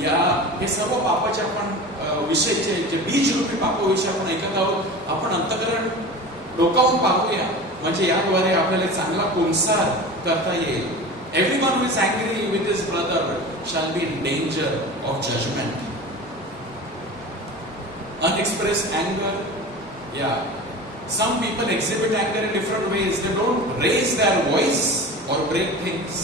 या हे सर्व पापाचे आपण विषयचे जे बीज रूपी पापाविषयी आपण ऐकत आहोत, आपण अंतःकरण डोकावून पाहूया, म्हणजे याद्वारे आपल्याला चांगला पुनसार करता येईल. Everyone who is angry with his brother shall be in danger of judgment. Unexpressed अँगर, या some people exhibit anger in different ways. They don't raise their voice or break things,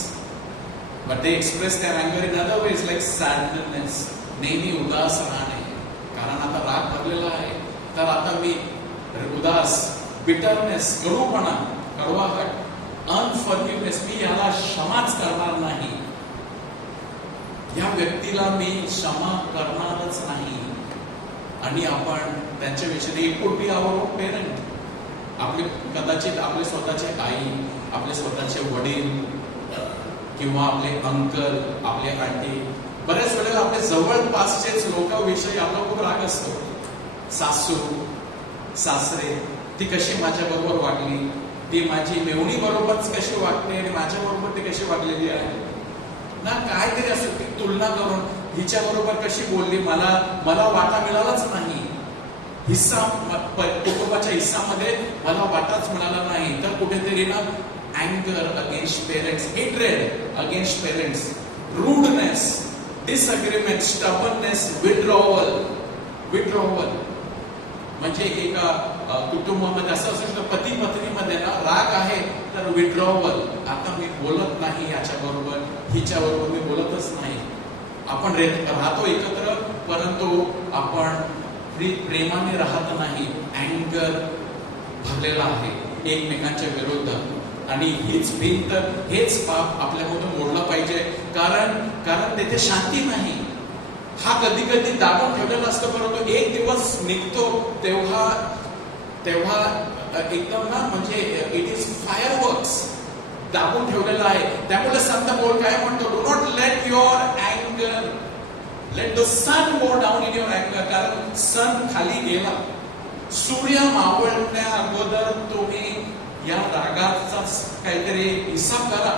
but they express their anger in other ways like sadness, नेहमी उदास राहणे, कारण आता राग भरलेला आहे तर आता मी उदास, बिटरनेस, कडूपणा, कडवाहट, अनफॉरगिवनेस, मी याला क्षमाच करणार नाही, या व्यक्तीला मी क्षमा करणारच नाही. आणि आपण त्यांच्याविषयी, it could be our own parent, आपले कदाचित आपले स्वतःचे आई, आपले स्वतःचे वडील किंवा आपले अंकल, आपले आंटी, बऱ्याच वेळेला आपले जवळपासचेच लोकांविषयी आपला खूप राग असतो. सासू, सासरे, ती कशी माझ्या बरोबर वागली, ती माझी मेवणी बरोबरच कशी वागते आणि माझ्या बरोबर ती कशी वागलेली आहे ना, काहीतरी असं ती तुलना करून हिच्या बरोबर कशी बोलली, मला वाटा मिळालाच नाही, हिस्सा कुटुंबाच्या हिस्सामध्ये मला वाटाच मिळाला नाही. तर कुठेतरी ना अँगर against parents, hatred against parents, rudeness, disagreement, stubbornness, withdrawal. म्हणजे एका कुटुंबामध्ये असं असेल तर पती पत्नीमध्ये ना राग आहे तर विड्रॉवल, आता मी बोलत नाही याच्या बरोबर, हिच्या बरोबर मी बोलतच नाही. आपण राहतो एकत्र परंतु आपण प्रेमाने राहत नाही. अँगर भरलेला आहे एकमेकांच्या विरुद्ध. आणि हीच भिंत, हेच पाप आपल्यामधून मोडलं पाहिजे. कारण तेथे शांती नाही. हा कधी कधी दाबून ठेवलेला असतो परंतु एक दिवस निघतो तेव्हा एकदम ना, म्हणजे इट इज फायरवर्क्स, दाबून ठेवलेला आहे. त्यामुळे संत पौल काय म्हणतो, डू नॉट लेट युअर अँगर, let the sun go down in your अँगर. कारण सन खाली गेला, सूर्य मावळण्या अगोदर तुम्ही या रागाचा काहीतरी हिसाब करा,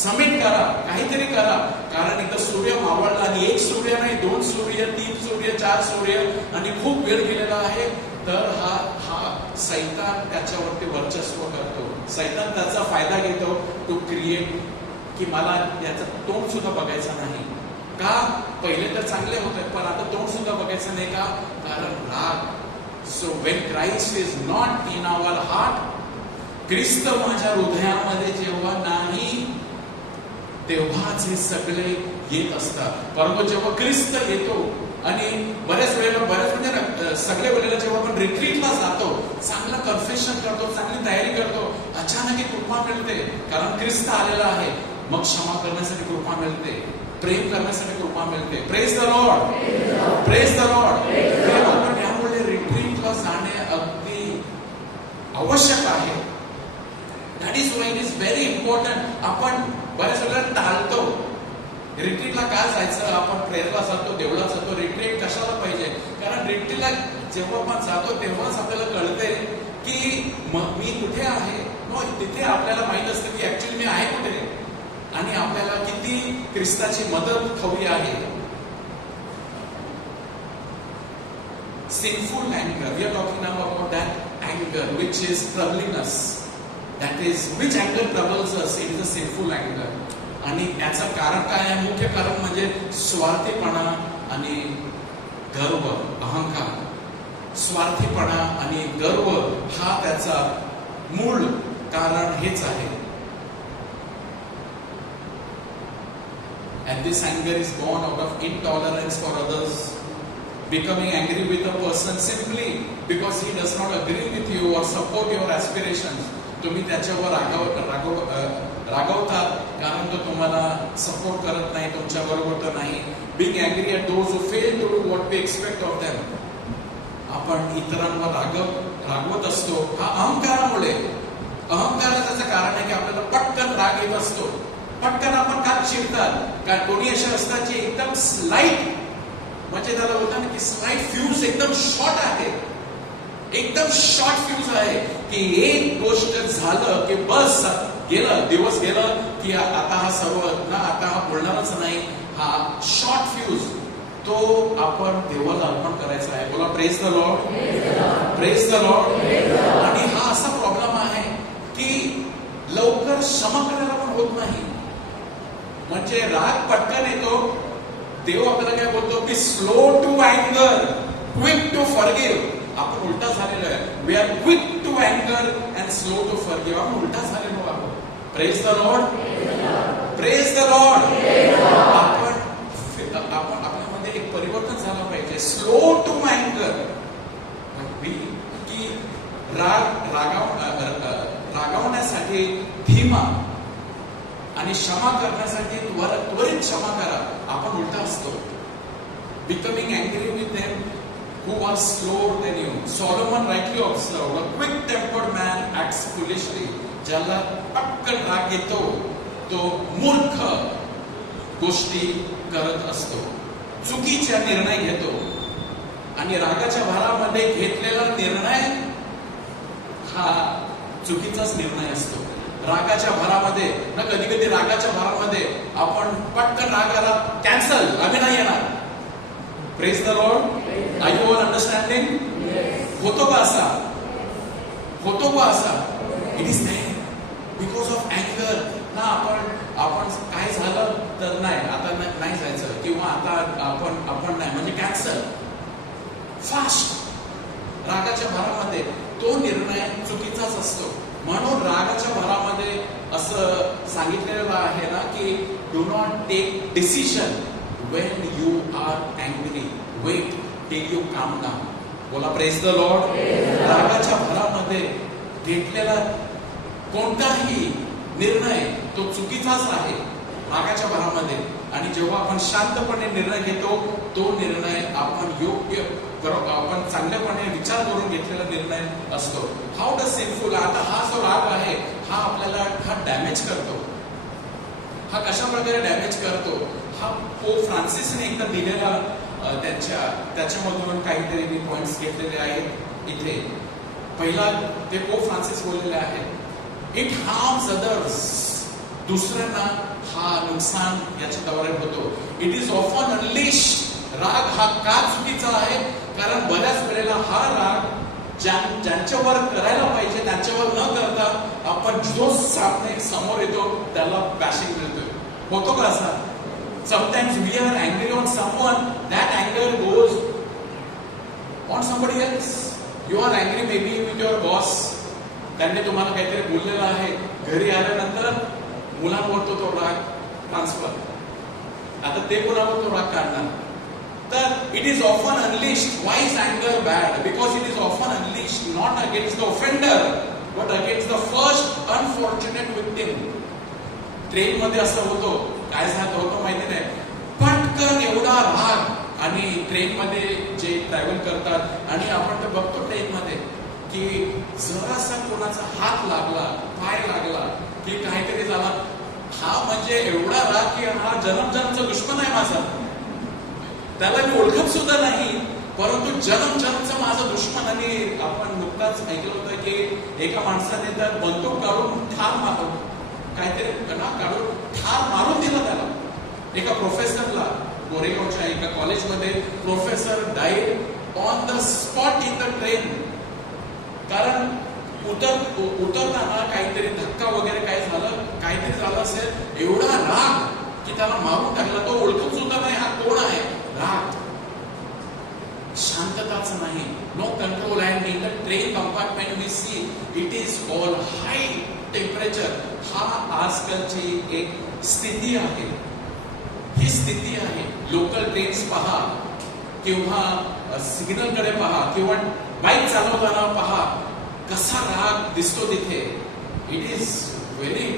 समेट करा, काहीतरी करा. कारण इथं सूर्य मावळला आणि एक सूर्य नाही, 2 सूर्य, 3 सूर्य, 4 सूर्य आणि खूप वेळ गेलेला आहे. तर हा सैतान त्याच्यावरती वर्चस्व करतो. सैतान त्याचा फायदा घेतो टू क्रिएट, की मला याचं तोंड सुद्धा बघायचं नाही. का? पहिले तर चांगले होते पण आता तोंड सुद्धा बघायचं नाही. का? कारण राग. So when Christ is not in our heart, Christ माझ्या हृदयामध्ये जेव्हा नाही तेव्हाच हे सगळे येत असतात. परंतु जेव्हा ख्रिस्त येतो आणि बऱ्याच म्हणजे सगळ्या वेळेला जेव्हा आपण रिट्रीटला जातो, चांगला कन्फेशन करतो, चांगली तयारी करतो, अचानक कृपा मिळते. कारण ख्रिस्त आलेला आहे. मग क्षमा करण्यासाठी कृपा मिळते, प्रेम करण्यासाठी कृपा मिळते. Praise the Lord, praise the Lord. त्यामुळे रिट्रीटला जाणे अगदी आवश्यक आहे. That is why it is very important. आपण बऱ्याच वेळेला टाळतो. रिट्रीटला का जायचं? आपण प्रेयरला जातो, देवळात जातो. रिट्रीट कशाला पाहिजे? कारण रिट्रीटला जेव्हा आपण जातो तेव्हाच आपल्याला कळते की मी कुठे आहे. मग तिथे आपल्याला माहित असतं की ऍक्च्युअली मी आहे कुठे आणि आपल्याला किती ख्रिस्ताची मदत हवी आहे. Sinful anger. We are talking now about that anger which is troubling us. That is, which anger troubles us? It is a sinful anger. आणि याचं कारण काय आहे? मुख्य कारण म्हणजे स्वार्थीपणा आणि गर्व, अहंकार. स्वार्थीपणा आणि गर्व हा त्याचा मूळ कारण हेच आहे. And this anger is born out of intolerance for others, becoming angry with a person simply because he does not agree with you or support your aspirations. तुम्ही त्याच्यावर रागवतात कारण तो तुम्हाला सपोर्ट करत नाही, तुमच्या बरोबर तर नाही. Being angry at those who fail to do what we expect of them. आपण इतरांवर रागवत असतो हा अहंकारामुळे. अहंकाराचं कारण आहे की आपल्याला पटकन राग येत असतो. पटकन आपण का चिडतात? कारण कोणी असे असतात जे एकदम स्लाइट, म्हणजे त्याला होतं ना की स्लाइट फ्यूज एकदम शॉर्ट आहे, एकदम शॉर्ट फ्यूज आहे की एक गोष्ट झालं की बस गेलं, दिवस गेलं की आता हा सर्व ना, आता हा बोलणारच नाही. हा शॉर्ट फ्यूज तो आपण देवाला अर्पण करायचा आहे. बोला praise the Lord, praise the Lord. आणि हा असा प्रॉब्लेम आहे की लवकर क्षमा करायला पण होत नाही. म्हणजे राग पटकन येतो. देव आपल्याला काय बोलतो की स्लो टू अँगर, क्विक टू फॉरगिव्ह. आपण उलटा झालेलो आहे. वी आर क्विक टू अँगर अँड स्लो टू फॉरगिव्ह. आपण उलटा झालेलो आहोत. Praise the Lord, praise the lord. आपण आपल्यामध्ये एक परिवर्तन झालं पाहिजे. स्लो टू अँगर की रागावण्यासाठी धीमा आणि क्षमा करण्यासाठी त्वरित क्षमा करा. आपण उलटा असतो. Becoming angry with them who are slower than you. Solomon rightly observed, a quick-tempered man acts foolishly. ज्याला पटकन राग येतो तो मूर्ख गोष्टी करत असतो, चुकीचा निर्णय घेतो. आणि रागाच्या भरामध्ये घेतलेला निर्णय हा चुकीचाच निर्णय असतो. रागाच्या भरामध्ये ना, कधी कधी रागाच्या भरामध्ये आपण पटकन रागाला कॅन्सल, आम्ही नाही येणार. Praise the Lord. Are you all understanding? होतो का असा? होतो का असा? It is there because of अँगर ना. आपण काय झालं तर नाही, आता नाही जायचं, किंवा आता आपण नाही म्हणजे कॅन्सल. फास्ट रागाच्या भरामध्ये तो निर्णय चुकीचाच असतो. म्हणून रागाच्या भरामध्ये असं सांगितलेलं आहे ना की do not take decision when you are angry. Wait till you calm down. बोला प्रेज द लॉर्ड. रागाच्या भरामध्ये घेतलेला कोणताही निर्णय तो चुकीचाच आहे रागाच्या भरामध्ये. आणि जेव्हा आपण शांतपणे निर्णय घेतो तो निर्णय आपण योग्य, आपण चांगल्यापणे विचार करून घेतलेला निर्णय असतो. हाऊ डज सिनफुल, आता हा जो राग आहे हा आपल्याला डॅमेज करतो. हा कशा प्रकारे डॅमेज करतो? हा पोप फ्रान्सिसने एकदा दिलेला त्याच्यामधून काहीतरी मी पॉइंट्स घेतलेले आहेत इथे. पहिला ते पोप फ्रान्सिस बोललेले आहेत, इट हार्म्स अदर्स. दुसऱ्यांना हा नुकसान याच्याद्वारे होतो. It is often unleashed. राग हा का चुकीचा आहे? कारण बऱ्याच वेळेला हा राग ज्यांच्यावर करायला पाहिजे त्यांच्यावर न करता आपण जो सामने समोर येतो त्याला बॅशिंग मिळतोय. होतो का असा? Sometimes we are angry on someone, that anger goes on somebody else. You are angry maybe with your boss. त्यांनी तुम्हाला काहीतरी बोललेलं आहे, घरी आल्यानंतर मुलांवर तो राग ट्रान्सफर. आता ते कोणावर तो राग काढणार? तर it is often unleashed. Why is अँगर bad? Because it is often unleashed not against the offender but against the first unfortunate victim. Train मध्ये असं होतो, काय झालं होतं माहिती नाही, पटकन एवढा राग. आणि ट्रेन मध्ये जे ट्रॅव्हल करतात आणि आपण ते बघतो ट्रेन मध्ये की जरासा कोणाचा हात लागला, पाय लागला की काहीतरी झाला, हा म्हणजे एवढा राग की हा जन्मजन्मचा दुश्मन आहे माझा, त्याला मी ओळखत सुद्धा नाही, परंतु जन्मजन्मचा माझा दुश्मन. आणि आपण नुकताच ऐकलं होतं की एका माणसाने तर बंदूक काढून काहीतरी ना काढून ठार मारून दिला त्याला. एका प्रोफेसरला गोरेगावच्या एका कॉलेजमध्ये professor died on the spot in the train. कारण उतरताना काहीतरी धक्का वगैरे काहीतरी झालं असेल, एवढा राग की त्याला मारून टाकला. तो ओळखत सुद्धा नाही हा कोण आहे. राग, शांतताच नाही, no control. And in the train compartment we see it is all high temperature. हा आजकालची एक स्थिती आहे, ही स्थिती आहे. लोकल ट्रेन्स पहा किंवा सिग्नल कडे पहा किंवा बाईक चालवताना पहा, कसा राग दिसतो तिथे. इट इज व्हेरी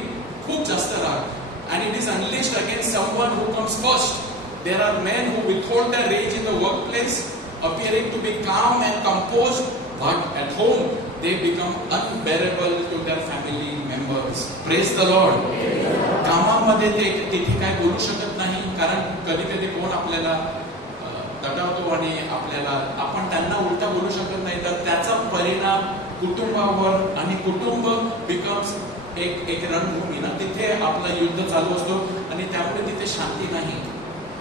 खूप जास्त राग. And it is unleashed against someone who comes first. There are men who withhold their rage in the workplace, appearing to be calm and composed, but at home they become unbearable to their family members. Praise the Lord. कामामध्ये ते तिथे काय बोलू शकत नाही, कारण कधी कधी कोण आपल्याला दटावतो आणि आपण त्यांना उलटा बोलू शकत नाही, तर त्याचा परिणाम कुटुंबावर आणि कुटुंब बिकम्स एक रणभूमी ना. तिथे आपला युद्ध चालू असतो आणि त्यामुळे तिथे शांती नाही.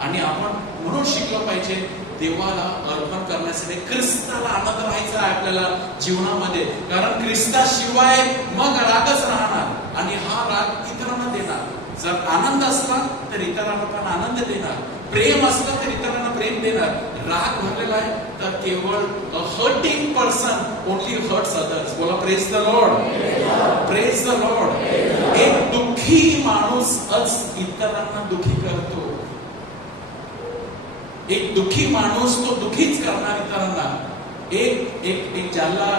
आणि आपण म्हणून शिकलं पाहिजे देवाला अर्पण करण्यासाठी, ख्रिस्ताला आनंद राहायचा आहे आपल्याला जीवनामध्ये. कारण ख्रिस्ताशिवाय मग रागच राहणार आणि हा राग इतरांना देणार. जर आनंद असला तर इतरांना पण आनंद देणार, प्रेम असलं तर इतरांना प्रेम देणार. राग भरलेला आहे तर केवळ a hurting person only hurts others. बोला praise the Lord, praise the Lord. एक दुःखी माणूसच इतरांना दुःखी करतो. एक दुःखी माणूस तो दुःखीच करणार इतरांना. एक ज्याला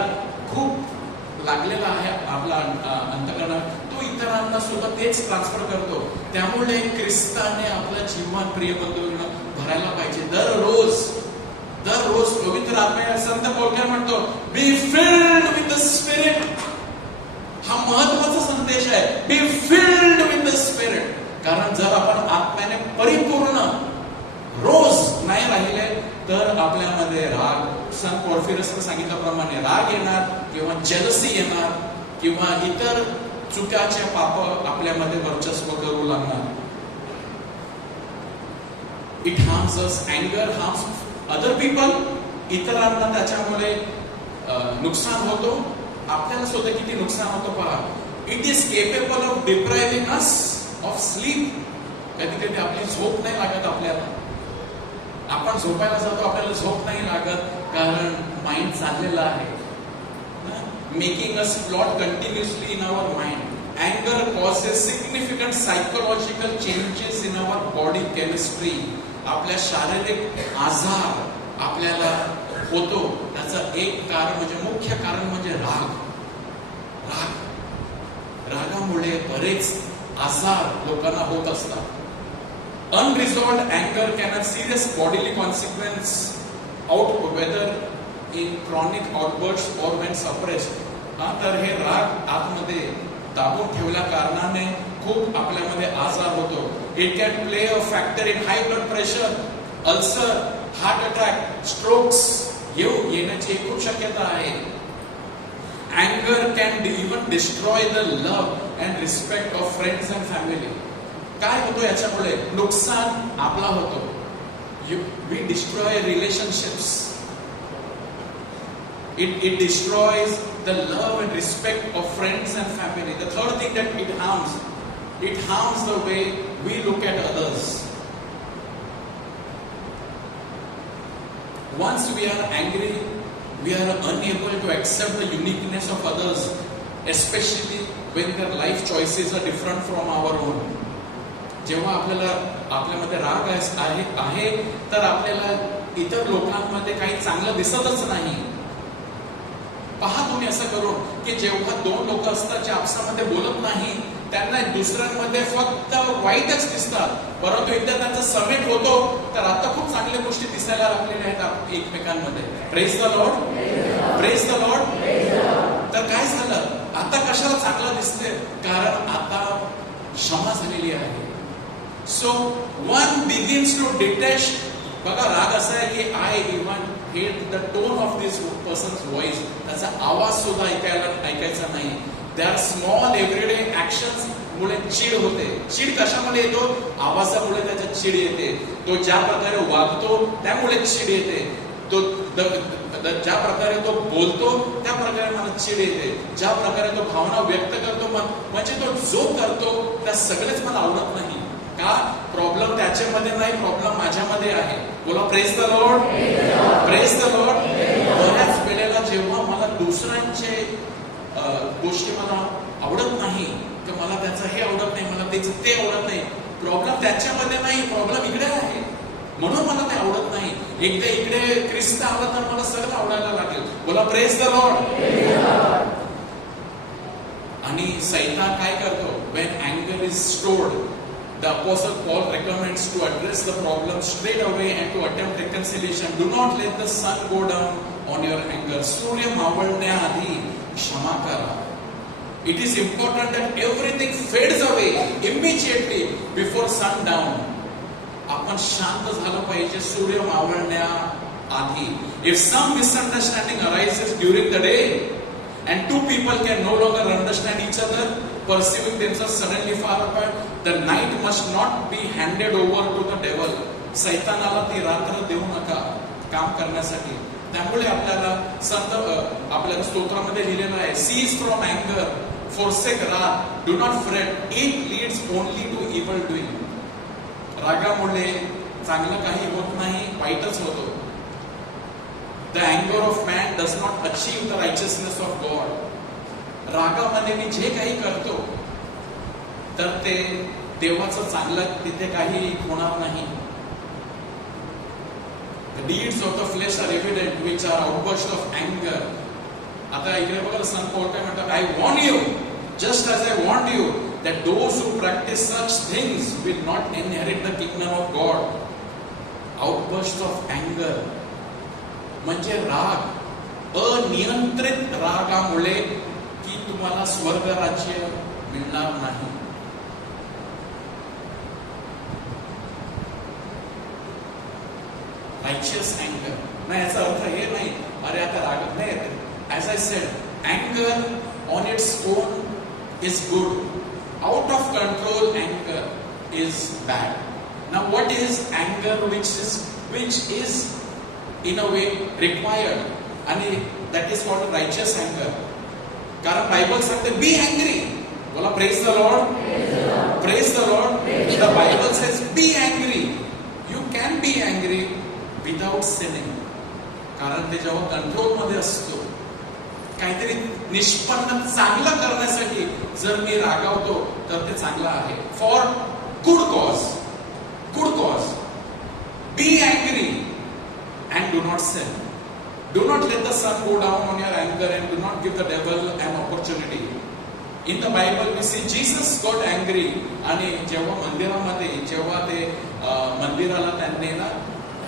खूप लागलेला आहे आपला अंतकरणात, तो इतरांना सुद्धा तेच ट्रान्सफर करतो. त्यामुळे ख्रिस्ताने आपलं जीवन प्रिय बंधूंना भरायला पाहिजे. दररोज पवित्र आत्म्याने संत पौल काय म्हणतो, be filled with the spirit. हा महत्वाचा संदेश आहे, be filled with the spirit. कारण जर आपण आत्म्याने परिपूर्ण रोज नाही राहिले तर आपल्यामध्ये राग, संत पोर्फिरसने सांगितल्याप्रमाणे राग येणार किंवा जेलसी येणार किंवा इतर चुकाचे पाप आपल्यामध्ये वर्चस्व करू लागणार. It harms us. अँगर हार्म्स अदर पीपल. इतरांना त्याच्यामुळे नुकसान होतो, आपल्याला सुद्धा किती नुकसान होतं पहा. It is capable of depriving us of sleep. कधी कधी आपली झोप नाही लागत आपल्याला. आपण झोपायला जातो, आपल्याला झोप नाही लागत कारण माइंड चाललेला आहे. Making us plot continuously in our mind. Anger causes significant psychological changes in our body chemistry. आपल्या शारीरिक आजार आपल्याला होतो. त्याचं एक कारण म्हणजे, मुख्य कारण म्हणजे राग. रागामुळे बरेच आजार लोकांना होत असतात. Unresolved anger can have serious bodily consequence whether in chronic outbursts or when suppressed. तर हे राग आतमध्ये दाबून ठेवल्या कारणाने खूप आपल्यामध्ये आजार होतो. It can play a factor in high blood pressure, ulcer, heart attack, strokes येण्याची खूप शक्यता आहे. Anger can even destroy the love and respect of friends and family. काय होतो याच्यामुळे? नुकसान आपला होतो. We destroy relationships. It destroys the love and respect of friends and family. The third thing that it harms the way we look at others. Once we are angry, we are unable to accept the uniqueness of others, especially when their life choices are different from our own. जेव्हा आपल्यामध्ये राग आहे तर आपल्याला इतर लोकांमध्ये काही चांगलं दिसतच नाही. पहा तुम्ही असं करून की जेव्हा दोन लोक असतात जे आपसामध्ये बोलत नाही, त्यांना दुसऱ्यांमध्ये फक्त वाईटच दिसतात, परंतु एकदा त्यांचा समेट होतो तर आता खूप चांगल्या गोष्टी दिसायला लागलेल्या आहेत एकमेकांमध्ये. Praise the Lord, praise the Lord. तर काय झालं आता? कशाला चांगलं दिसते? कारण आता क्षमा झालेली आहे. So one begins to detach. बघा राग असा आहे की I even hate the tone of this person's voice. त्याचा आवाज सुद्धा ऐकायचा नाही. They are small everyday action मुळे चीड होते. चीड कशामुळे येतो? आवाजामुळे त्याच्या चीड येते. तो ज्या प्रकारे वागतो त्यामुळे चीड येते. तो ज्या प्रकारे तो बोलतो त्या प्रकारे मला चीड येते. ज्या प्रकारे तो भावना व्यक्त करतो म्हणजे तो जो करतो त्या सगळेच मला आवडत नाही. का? प्रॉब्लेम त्याच्यामध्ये नाही, प्रॉब्लेम माझ्यामध्ये आहे. बोला praise the Lord, praise the Lord. बऱ्याच वेळेला जेव्हा मला दुसऱ्यांचे गोष्टी मला आवडत नाही, तर मला त्याचं हे आवडत नाही, मला त्याचं ते आवडत नाही. प्रॉब्लेम त्याच्यामध्ये नाही, प्रॉब्लेम इकडे आहे, म्हणून मला ते आवडत नाही. एकदा इकडे ख्रिस्त आला तर मला सगळं आवडायला लागेल. बोला प्रेज द लॉर्ड. आणि सैतान काय करतो? when anger is stored, the apostle Paul recommends to address the problem straight away and to attempt reconciliation. Do not let the sun go down on your anger. सूर्य मावळण्याआधी क्षमा करा. It is important that everything fades away immediately before sundown. आपण शांत झालं पाहिजे सूर्य मावळण्याआधी. If some misunderstanding arises during the day and two people can no longer understand each other, perceiving themselves suddenly far apart, the night must not be handed over to the devil. सैतानाला ती रात्र देऊ नका काम करण्यासाठी. त्यामुळे आपल्याला संत आपल्या स्तोत्रामध्ये लिहिलेलं आहे, cease from anger, forsake wrath, do not fret, it leads only to evil doing. रागामुळे चांगलं काही होत नाही, वाईटच होतो. The anger of man does not achieve the righteousness of God. रागामध्ये मी जे काही करतो तर ते देवाचं चांगलं तिथे काही होणार नाही. The deeds of the flesh are evident, which are outbursts of anger. आता इकडे बघा संत पौल काय म्हणतात, I warn you, just as I warned you, that those who practice such things will not inherit the kingdom of God. Outburst of anger म्हणजे राग, अनियंत्रित रागामुळे की तुम्हाला स्वर्ग राज्य मिळणार नाही. Righteous anger. नाही याचा अर्थ हे नाही अरे आता राग नाही. As I said, anger on its own is good. Out of control anger is bad. Now what is anger which is in a way required, and that is called righteous anger. कारण बायबल सांगते be angry. बोला praise the Lord, praise the Lord. The Bible says be angry. You can be angry without sinning. कारण ते जेव्हा कंट्रोल मध्ये असतो, काहीतरी निष्पन्न चांगलं करण्यासाठी जर मी रागावतो तर ते चांगलं आहे. For good cause, good cause. Be angry and do not sin. Do not let the sun go down on your anger and do not give the devil an opportunity. In the Bible we see Jesus got angry. आणि जेव्हा मंदिरामध्ये जेव्हा ते मंदिराला त्यांनी ना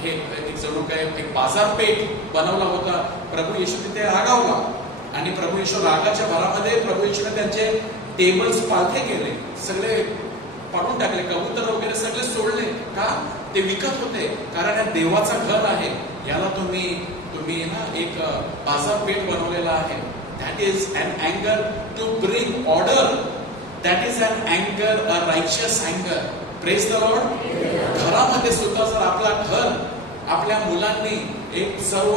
हे एक जणू काय एक बाजारपेठ बनवला होता, प्रभू येशू तिथे रागावला आणि प्रभू येशू रागाच्या भरामध्ये प्रभू येशूने त्यांचे टेबल्स पालथे केले, सगळे पाडून टाकले, कबूतर वगैरे सगळे सोडले. का? ते विकत होते. कारण या देवाचं घर आहे, याला तुम्ही ना एक बाजारपेठ बनवलेला आहे. दॅट इज अन अँगर to bring order. That is an अँगर, अ रायचियस अँगर. Praise the lord. घरामध्ये सुद्धा जर आपला घर आपल्या मुलांनी एक सर्व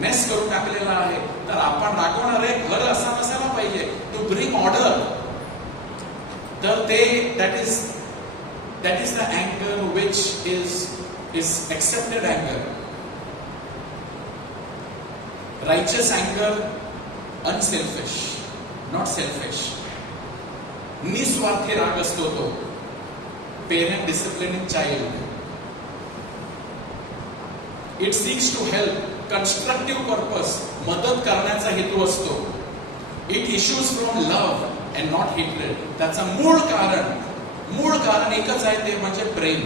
मेस करून टाकलेला आहे तर आपण राखवणार आहे. घर असा नसायला पाहिजे. To bring order. तर ते that is the anger which is accepted anger. Righteous anger, unselfish, not selfish. निस्वार्थी राग असतो तो. Parent disciplining child. It seeks to help, constructive purpose, मदत करण्याचा हेतू असतो. It issues from love and not hatred. त्याचं मूळ कारण एकच आहे, ते म्हणजे प्रेम.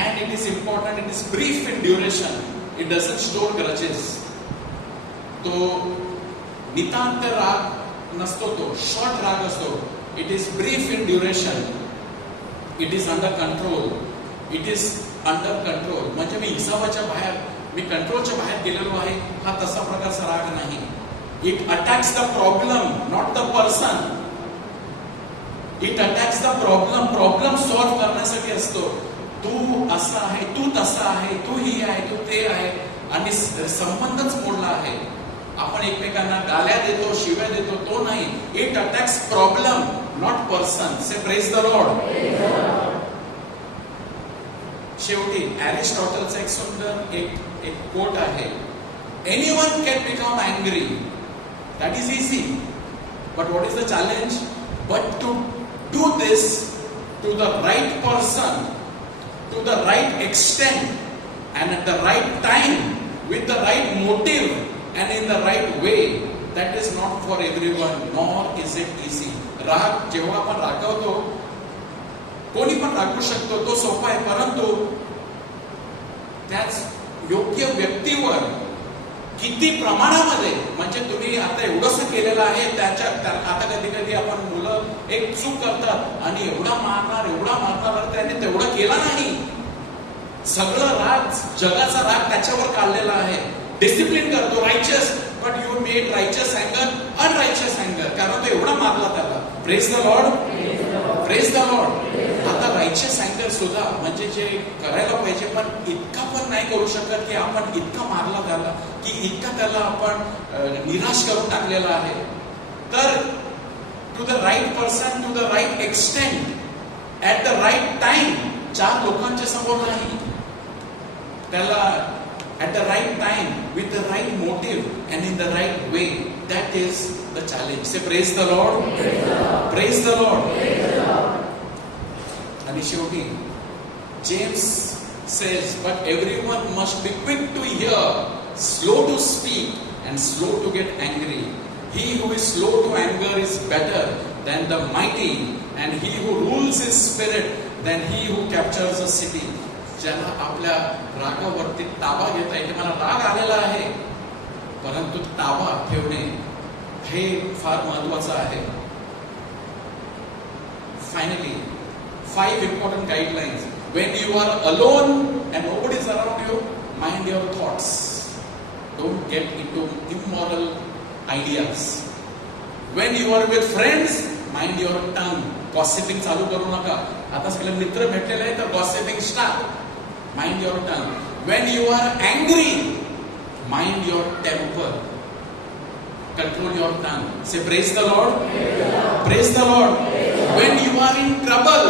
And it is important, it is brief in duration. It doesn't store grudges. तो नितांत राग नसतो, तो शॉर्ट राग असतो. It is brief in duration. It is under control. It is under control. म्हणजे मी हिसाबाच्या बाहेर, मी कंट्रोलच्या बाहेर गेलेलो आहे, हा तसा प्रकारचा राग नाही. It attacks the problem, not the person. It attacks the problem solve करण्यासाठी असतो. तू असा आहे, तू तसा आहे, तू ही आहे, तू ते आहे, आणि संबंधच मोडला आहे. आपण एकमेकांना गाल्या देतो, शिव्या देतो, तो नाही. It attacks problem, not person. Say praise the lord. शेवटी एरिस्टॉटलचा एक सुंदर एक कोट आहे. Anyone can become angry, that is easy, but what is the challenge? But to do this to the right person, to the right extent, and at the right time, with the right motive, and in the right way, that is not for everyone, nor is it easy. राग जेव्हा आपण रागवतो, कोणी पण रागवू शकतो, तो सोपा आहे, परंतु त्याच योग्य व्यक्तीवर किती प्रमाणामध्ये, म्हणजे तुम्ही आता एवढंसं केलेलं आहे, आता कधी कधी आपण मुलं एक चूक करतात आणि एवढा मारणार, त्याने तेवढं केला नाही. सगळं राग, जगाचा राग त्याच्यावर काढलेला आहे. डिसिप्लिन करतो, रायचस, बट यू मेड रायचस अँगर अनरायचस अँगर, कारण तो एवढा मारला त्याला. Praise the Lord, praise the Lord. आता रायचस अँगर सुद्धा म्हणजे जे करायला पाहिजे, पण इतका पण नाही करू शकत की आपण इतका मारला त्याला, की इतका त्याला आपण निराश करून टाकलेला आहे. तर to the right person, to the right extent, at the right time, 4 लोकांच्या समोर नाही, त्याला at the right time, with the right motive, and in the right way. That is the challenge. Say praise the Lord. Praise the Lord. आणि शेवटी James says, but everyone must be quick to hear, slow to speak, and slow to get angry. He who is slow to anger is better than the mighty, and he who rules his spirit than he who captures a city. ज्याला आपल्या रागावरती ताबा घेता येते. मला राग आलेला आहे, परंतु ताबा ठेवणे हे फार महत्वाचं आहे. फायनली 5 important guidelines. When you are alone and nobody is around you, mind your thoughts. Don't get into immoral ideas. When you are with friends, mind your tongue. Gossiping चालू करू नका. आता सगळे मित्र भेटलेले आहेत, तर gossiping start. Mind your tongue. When you are angry, mind your temper. Control your tongue. Say praise the Lord. Praise the Lord. When you are in trouble,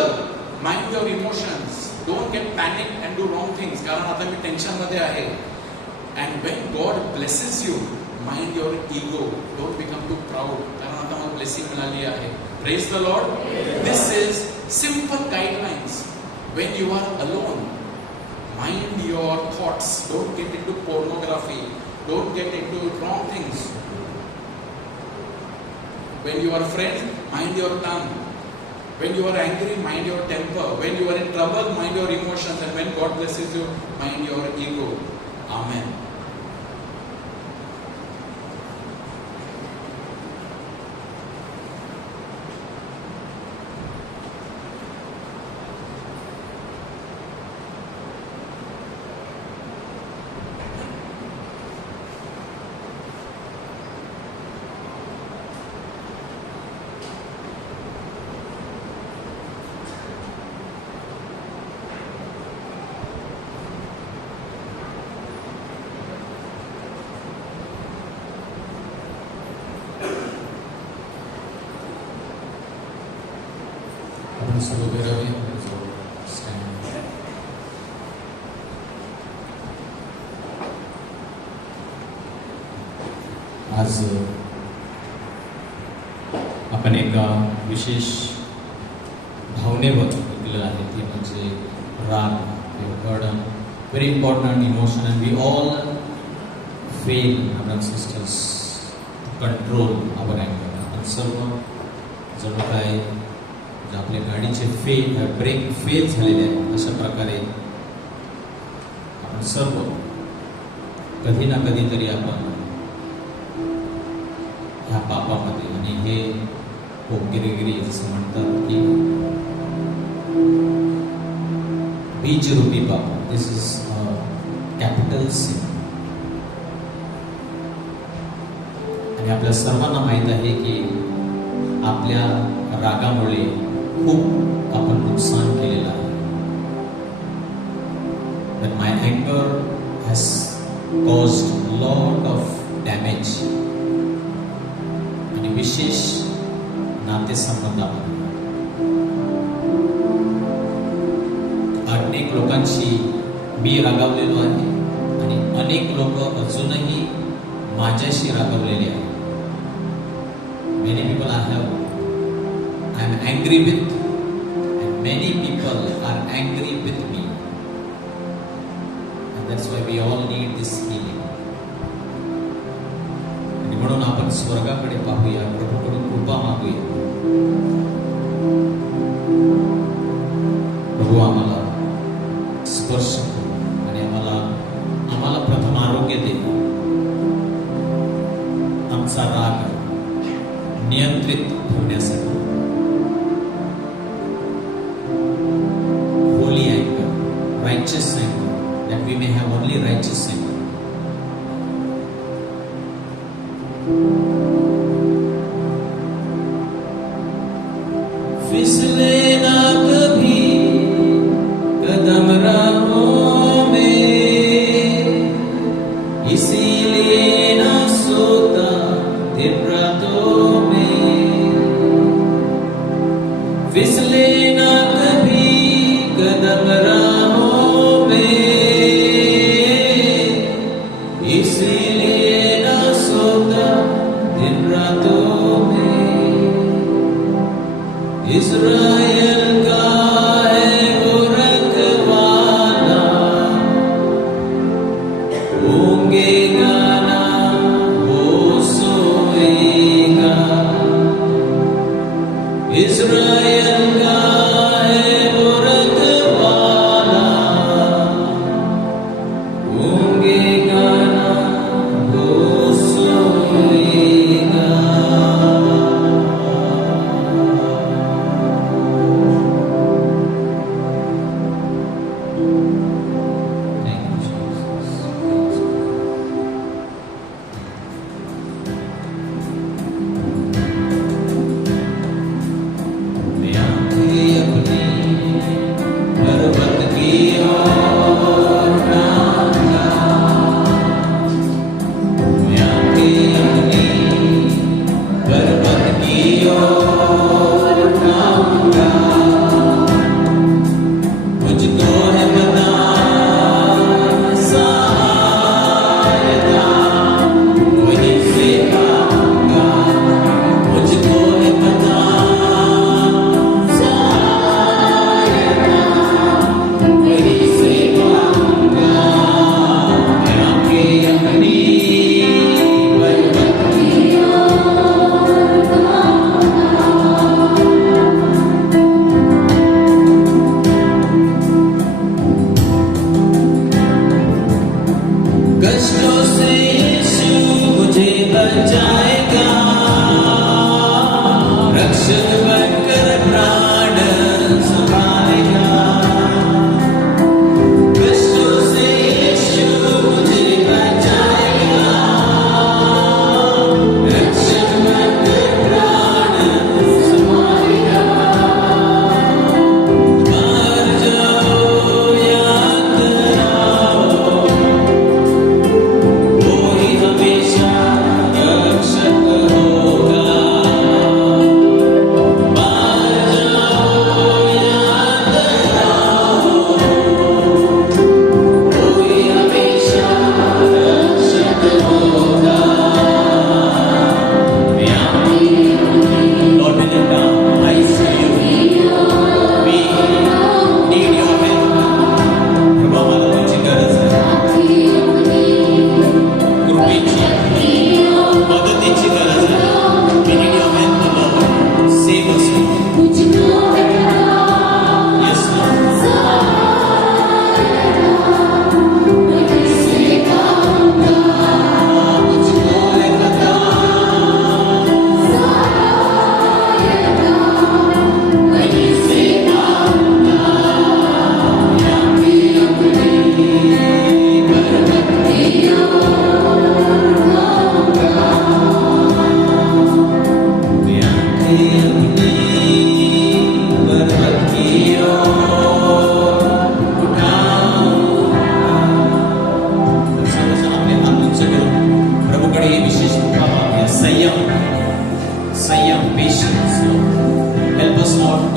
mind your emotions. Don't get panicked and do wrong things. कारण आता मी टेन्शन मध्ये आहे. And when God blesses you, mind your ego. Don't become too proud. कारण आता मला blessing मिळाली आहे. Praise the Lord. This is simple guidelines. When you are alone, mind your thoughts. Don't get into pornography. Don't get into wrong things. When you are friends, mind your tongue. When you are angry, mind your temper. When you are in trouble, mind your emotions. And when God blesses you, mind your ego. Amen. सर्व उभे राहावे. आज आपण एका विशेष भावनेवर ऐकलेलं आहे, ते म्हणजे राग. Burden, very important emotion, and we all fail, brothers and sisters, to control our अँगर. आपण सर्व जणू काय आपल्या गाडीचे ब्रेक फेल झालेले आहेत, अशा प्रकारे आपण सर्व कधी ना कधीतरी आपण ह्या पापामध्ये, आणि हे गिरिगिरी जसं म्हणतात की बीज रूपी पाप, दिस इज कॅपिटल सिन. आणि आपल्या सर्वांना माहीत आहे की आपल्या रागामुळे खूप आपण नुकसान केलेलं आहे. But my anger has caused lot of damage. आणि विशेष नातेसंबंधामध्ये अनेक लोकांशी मी रागावलेलो आहे आणि अनेक लोक अजूनही माझ्याशी रागावलेले आहेत. Many people I am angry with, and many people are angry with me, and that's why we all need this healing. आणि म्हणून आपण स्वर्गाकडे पाहूया, प्रभूकडून कृपा मागूया. प्रभू आम्हाला स्पर्श करू आणि आम्हाला प्रथम आरोग्य दे. आमचा राग नियंत्रित ठेवण्यासाठी holy anger, righteous anger, that we may have only righteous anger. फिसले ना कभी कदम राहों में, इसीलिए ना सोता दिन रातों में. फिसले ना कभी कदम राहों में, इसीलिए ना सोता दिन रातों में. इस्राएल का है वो रखवाला, होंगे गाना वो सोएगा. इस्राएल का है वो रखवाला, होंगे गाना वो सोएगा. Thank you, Jesus. May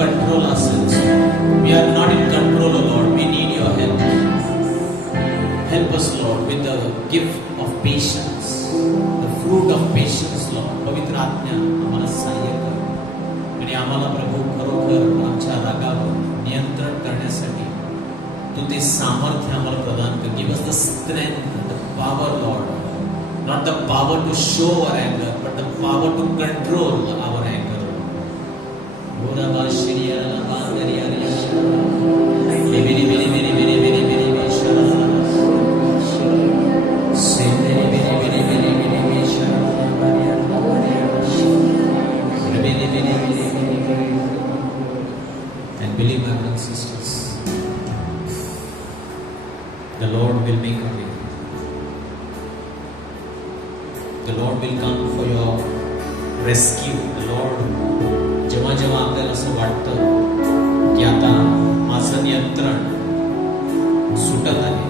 control ourselves. We are not in control, O Lord. We need your help. Help us, Lord, with the gift of patience, the fruit of patience, Lord. पवित्र आज्ञा आम्हाला सहाय्य कर आणि आम्हाला प्रभू खरोखर आमच्या रागावर नियंत्रण करण्यासाठी तू ते सामर्थ्य आम्हाला प्रदान कर. Give us the strength, the power, Lord. Not the power to show our anger, but the power to control our anger. Ora ba shriya la ba dariya riya. Biri biri biri biri biri biri biri shara. Se biri biri biri biri biri biri shara. Biri biri biri biri biri. And believe, my brothers and sisters, the Lord will make a way. The Lord will come for your rescue. The Lord, जेव्हा जेव्हा आपल्याला असं वाटतं की आता माझं नियंत्रण सुटत आहे,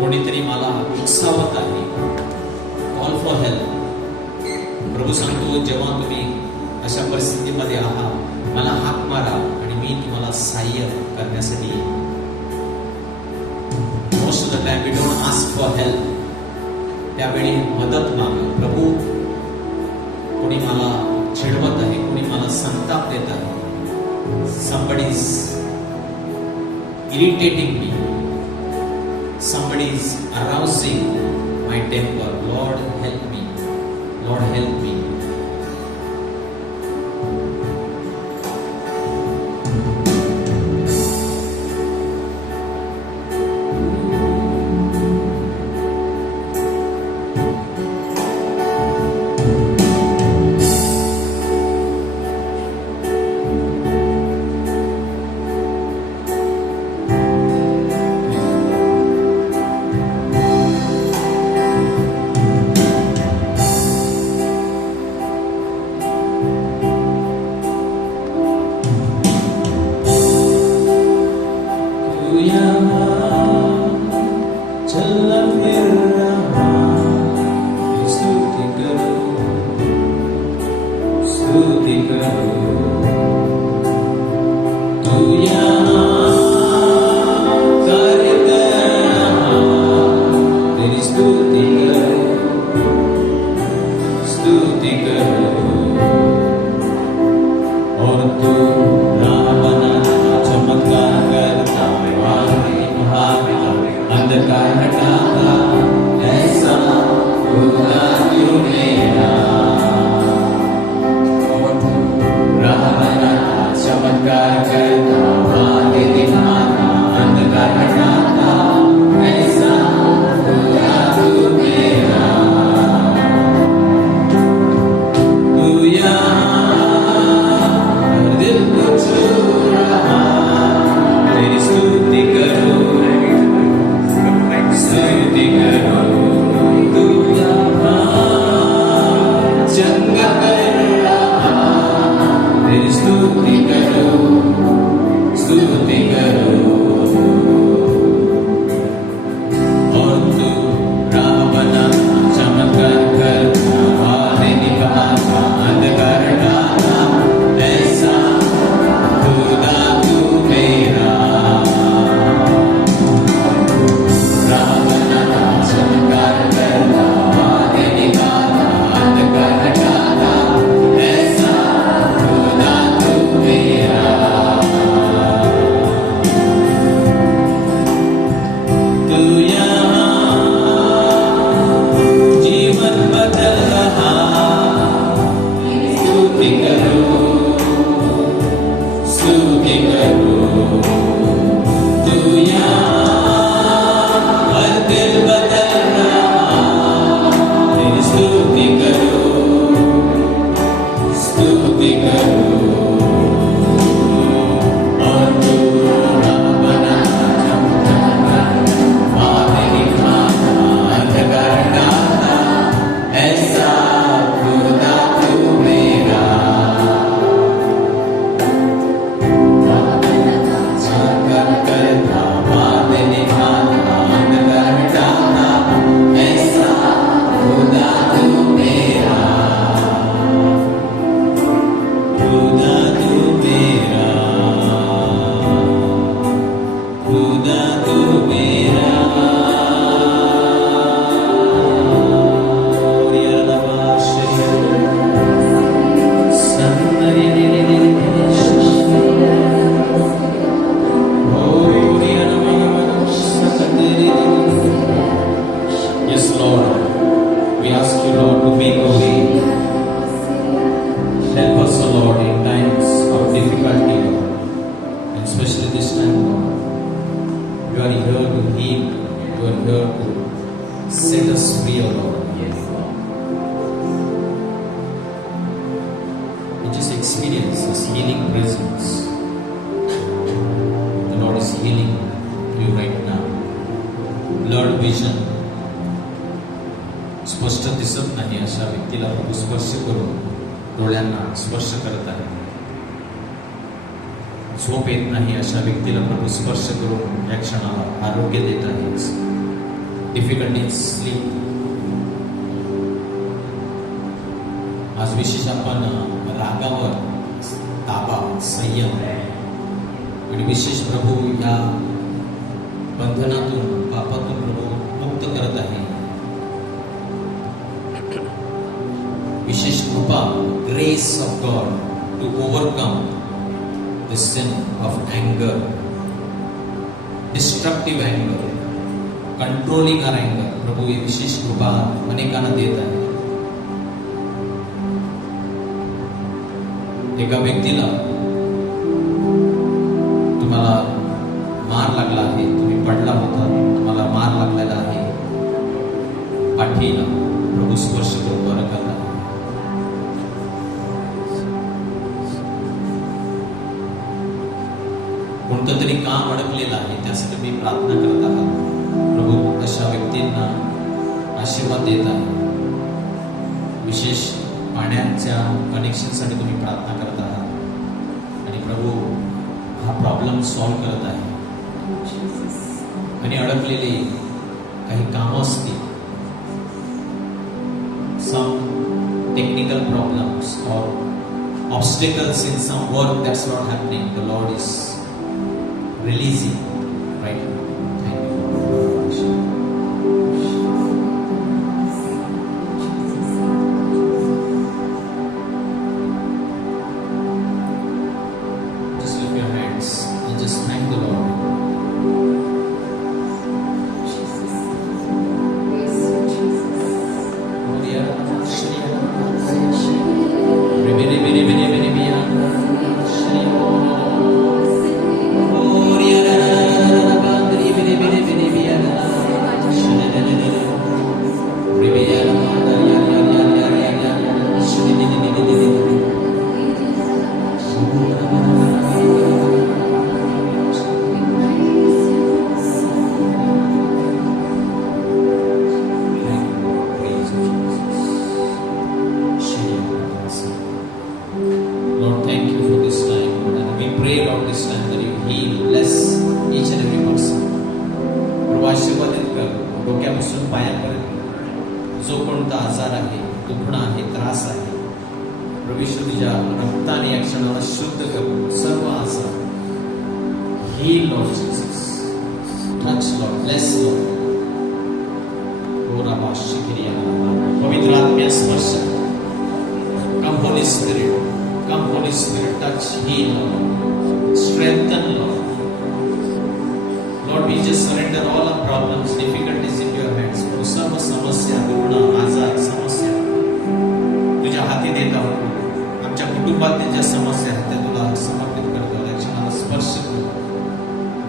कोणीतरी मला उकसावत आहे, कॉल फॉर हेल्प. प्रभू सांगतो, जेव्हा तुम्ही अशा परिस्थितीमध्ये आहात, मला हाक मारा आणि मी तुम्हाला सहाय्य करण्यासाठी येईन. Most of the time we don't ask for help. त्यावेळी मदत मागा. प्रभू, कोणी मला चिडवत आहे, कोणी मला संताप देत आहे, somebody is irritating me, somebody is arousing my temper. Lord, help me. Lord, help me. this time, Lord. You are here to heal. You are here to set us free, O Lord. We just experience His healing presence. The Lord is healing you right now. Blurred vision, स्पष्ट दिसत नाही अशा व्यक्तीला प्रभू स्पर्श करून डोळ्यांना स्पर्श करत आहे. झोप येत नाही अशा व्यक्तीला प्रभू स्पर्श करून या क्षणाला आरोग्य देत आहे. Difficult in sleep. आज विशेष आपण रागावर ताबा, संयम आणि विशेष प्रभू या बंधनातून, पापातून प्रभू मुक्त करत आहे. विशेष कृपा, grace of God to overcome the sin of anger, destructive anger, controlling our anger. प्रभू ही विशेष कृपा अनेकांना देत आहे. एका व्यक्तीला तुम्हाला मार लागला आहे, तुम्ही पडला होता, तुम्हाला मार लागलेला आहे, पाठीला प्रभू स्पर्श करून बरं करत आहे. कोणतं तरी काम अडकलेलं आहे, त्यासाठी मी प्रार्थना करत आहात. प्रभू अशा व्यक्तींना आशीर्वाद देत आहे. विशेष पाण्याच्या कनेक्शनसाठी तुम्ही प्रार्थना करत आहात आणि प्रभू हा प्रॉब्लेम सॉल्व्ह करत आहे. आणि अडकलेली काही कामं असतील, सम टेक्निकल प्रॉब्लेम्स और obstacles in some work that's not happening, the Lord is releasing right now. Thank you. Just lift your hands and just thank the Lord. डोक्यापासून पायापर्यंत जो कोणता आजार आहे, दुखणं आहे, त्रास आहे, प्रभू तुझ्या रक्ताने या क्षणाला शुद्ध करून सर्व आजार heal Lord Jesus. Touch Lord, bless Lord. पवित्र आत्म्या स्पर्श. Come Holy Spirit, come Holy Spirit, touch, heal Lord, strengthen Lord. Lord, we just surrender all our problems, difficulties in your hands. सर्व समस्या, दुःख, आजार, समस्या तुझ्या हाती देत आहोत. आमच्या कुटुंबातील ज्या समस्या आहेत त्या तुला समर्पित करतो. या क्षणाला स्पर्श करू.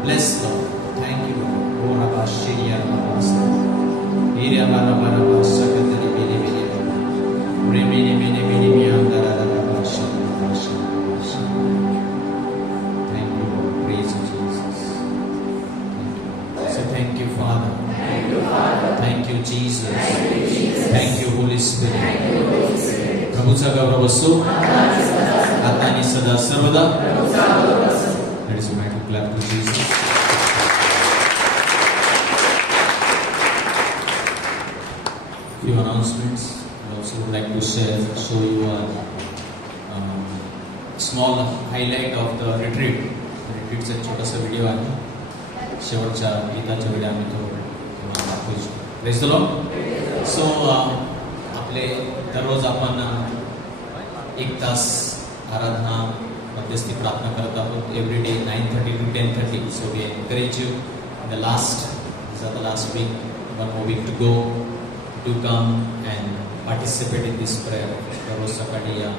Bless Lord. Thank you. ओ राबा शिरिया राबा एरिया बारा बारा बाशा कतरी बेले बेले रे मेने मेने मेने मी अंदर राबा बाशा बाशा. Thank you, Lord. Praise you, Jesus. So thank you, Father. Thank you, Father. Thank you, Jesus. Thank you, Jesus. Thank you, Holy Spirit. Thank you, Holy Spirit. प्रभूचा गौरव असो आता आणि सदा सर्वदा. Let us unite to clap to Jesus. Few announcements. I also would like to show you a small highlight of the retreat. Retreatचा एक छोटासा व्हिडिओ आहे. शेवटच्या गीताच्या वेळी आम्ही तो दाखवू शकतो. Praise the Lord. सो आपले दररोज आपण 1 तास आराधना मध्यस्थी प्रार्थना करत आहोत. Every day 9:30 to 10:30. So we encourage you the last week, 1 more week to go, to come and participate in this prayer. दररोज सकाळी या.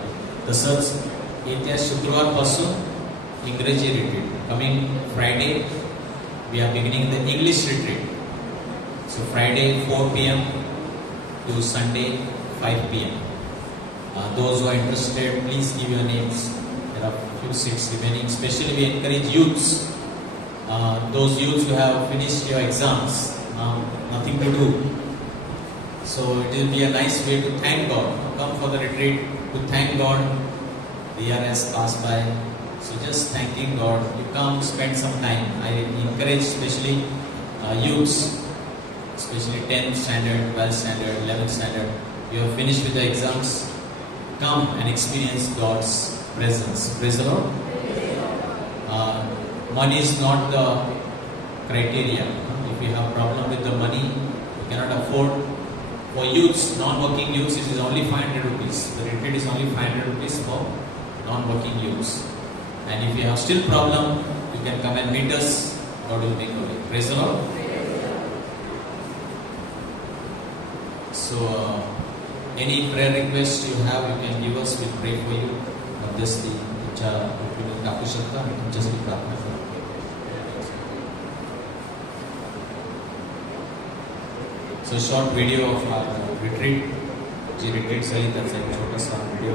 तसंच येत्या शुक्रवारपासून Ingreji retreat. Coming Friday, we are beginning the English retreat. So Friday 4 p.m. to Sunday 5 p.m. Those who are interested, please give your names. There are few seats remaining. Especially we encourage youths. Those youths who have finished your exams, now nothing to do. So it will be a nice way to thank God. Come for the retreat to thank God. The year has passed by. So just thanking God. You come, spend some time. I encourage especially youths, especially 10th standard, 12th standard, 11th standard. You have finished with the exams. Come and experience God's presence. Praise the Lord. Money is not the criteria. If you have problem with the money, you cannot afford. For youths, non-working youths, it is only 500 rupees. The retreat is only 500 rupees for non-working youths. And if you have still problem, you can come and meet us. God will make a way. Praise the Lord. So, any prayer request you have, you can give us. We'll pray for you. Obviously, कापू शकता आणि तुमच्यासाठी प्रार्थना करू. So short video of our retreat. जी retreat झाली त्याचा एक छोटासा व्हिडिओ.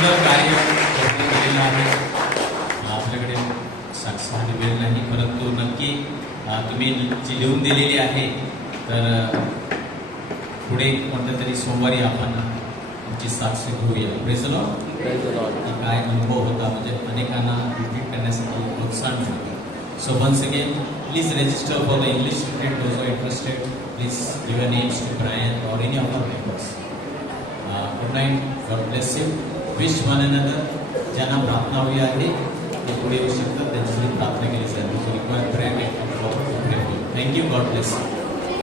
सुंदर कार्य आपण केलेलं आहे. आपल्याकडे साक्षात वेळ नाही, परंतु नक्की तुम्ही जी लिहून दिलेली आहे, तर पुढे कोणत्या तरी सोमवारी आपण तुमची साक्ष घेऊया. Praise the Lord. काय अनुभव होता, म्हणजे अनेकांना रिपीट करण्यासाठी प्रोत्साहन मिळतं. So once again, please register for the English retreat. Those who are interested, please give your names to Brian or any of our members. Good night. God bless you. Wish one another. ज्यांना प्रार्थना हवी आहे ते पुढे येऊ शकतात. त्यांच्यासाठी प्रार्थना केली जाईल. Require prayer. Thank you. God bless you.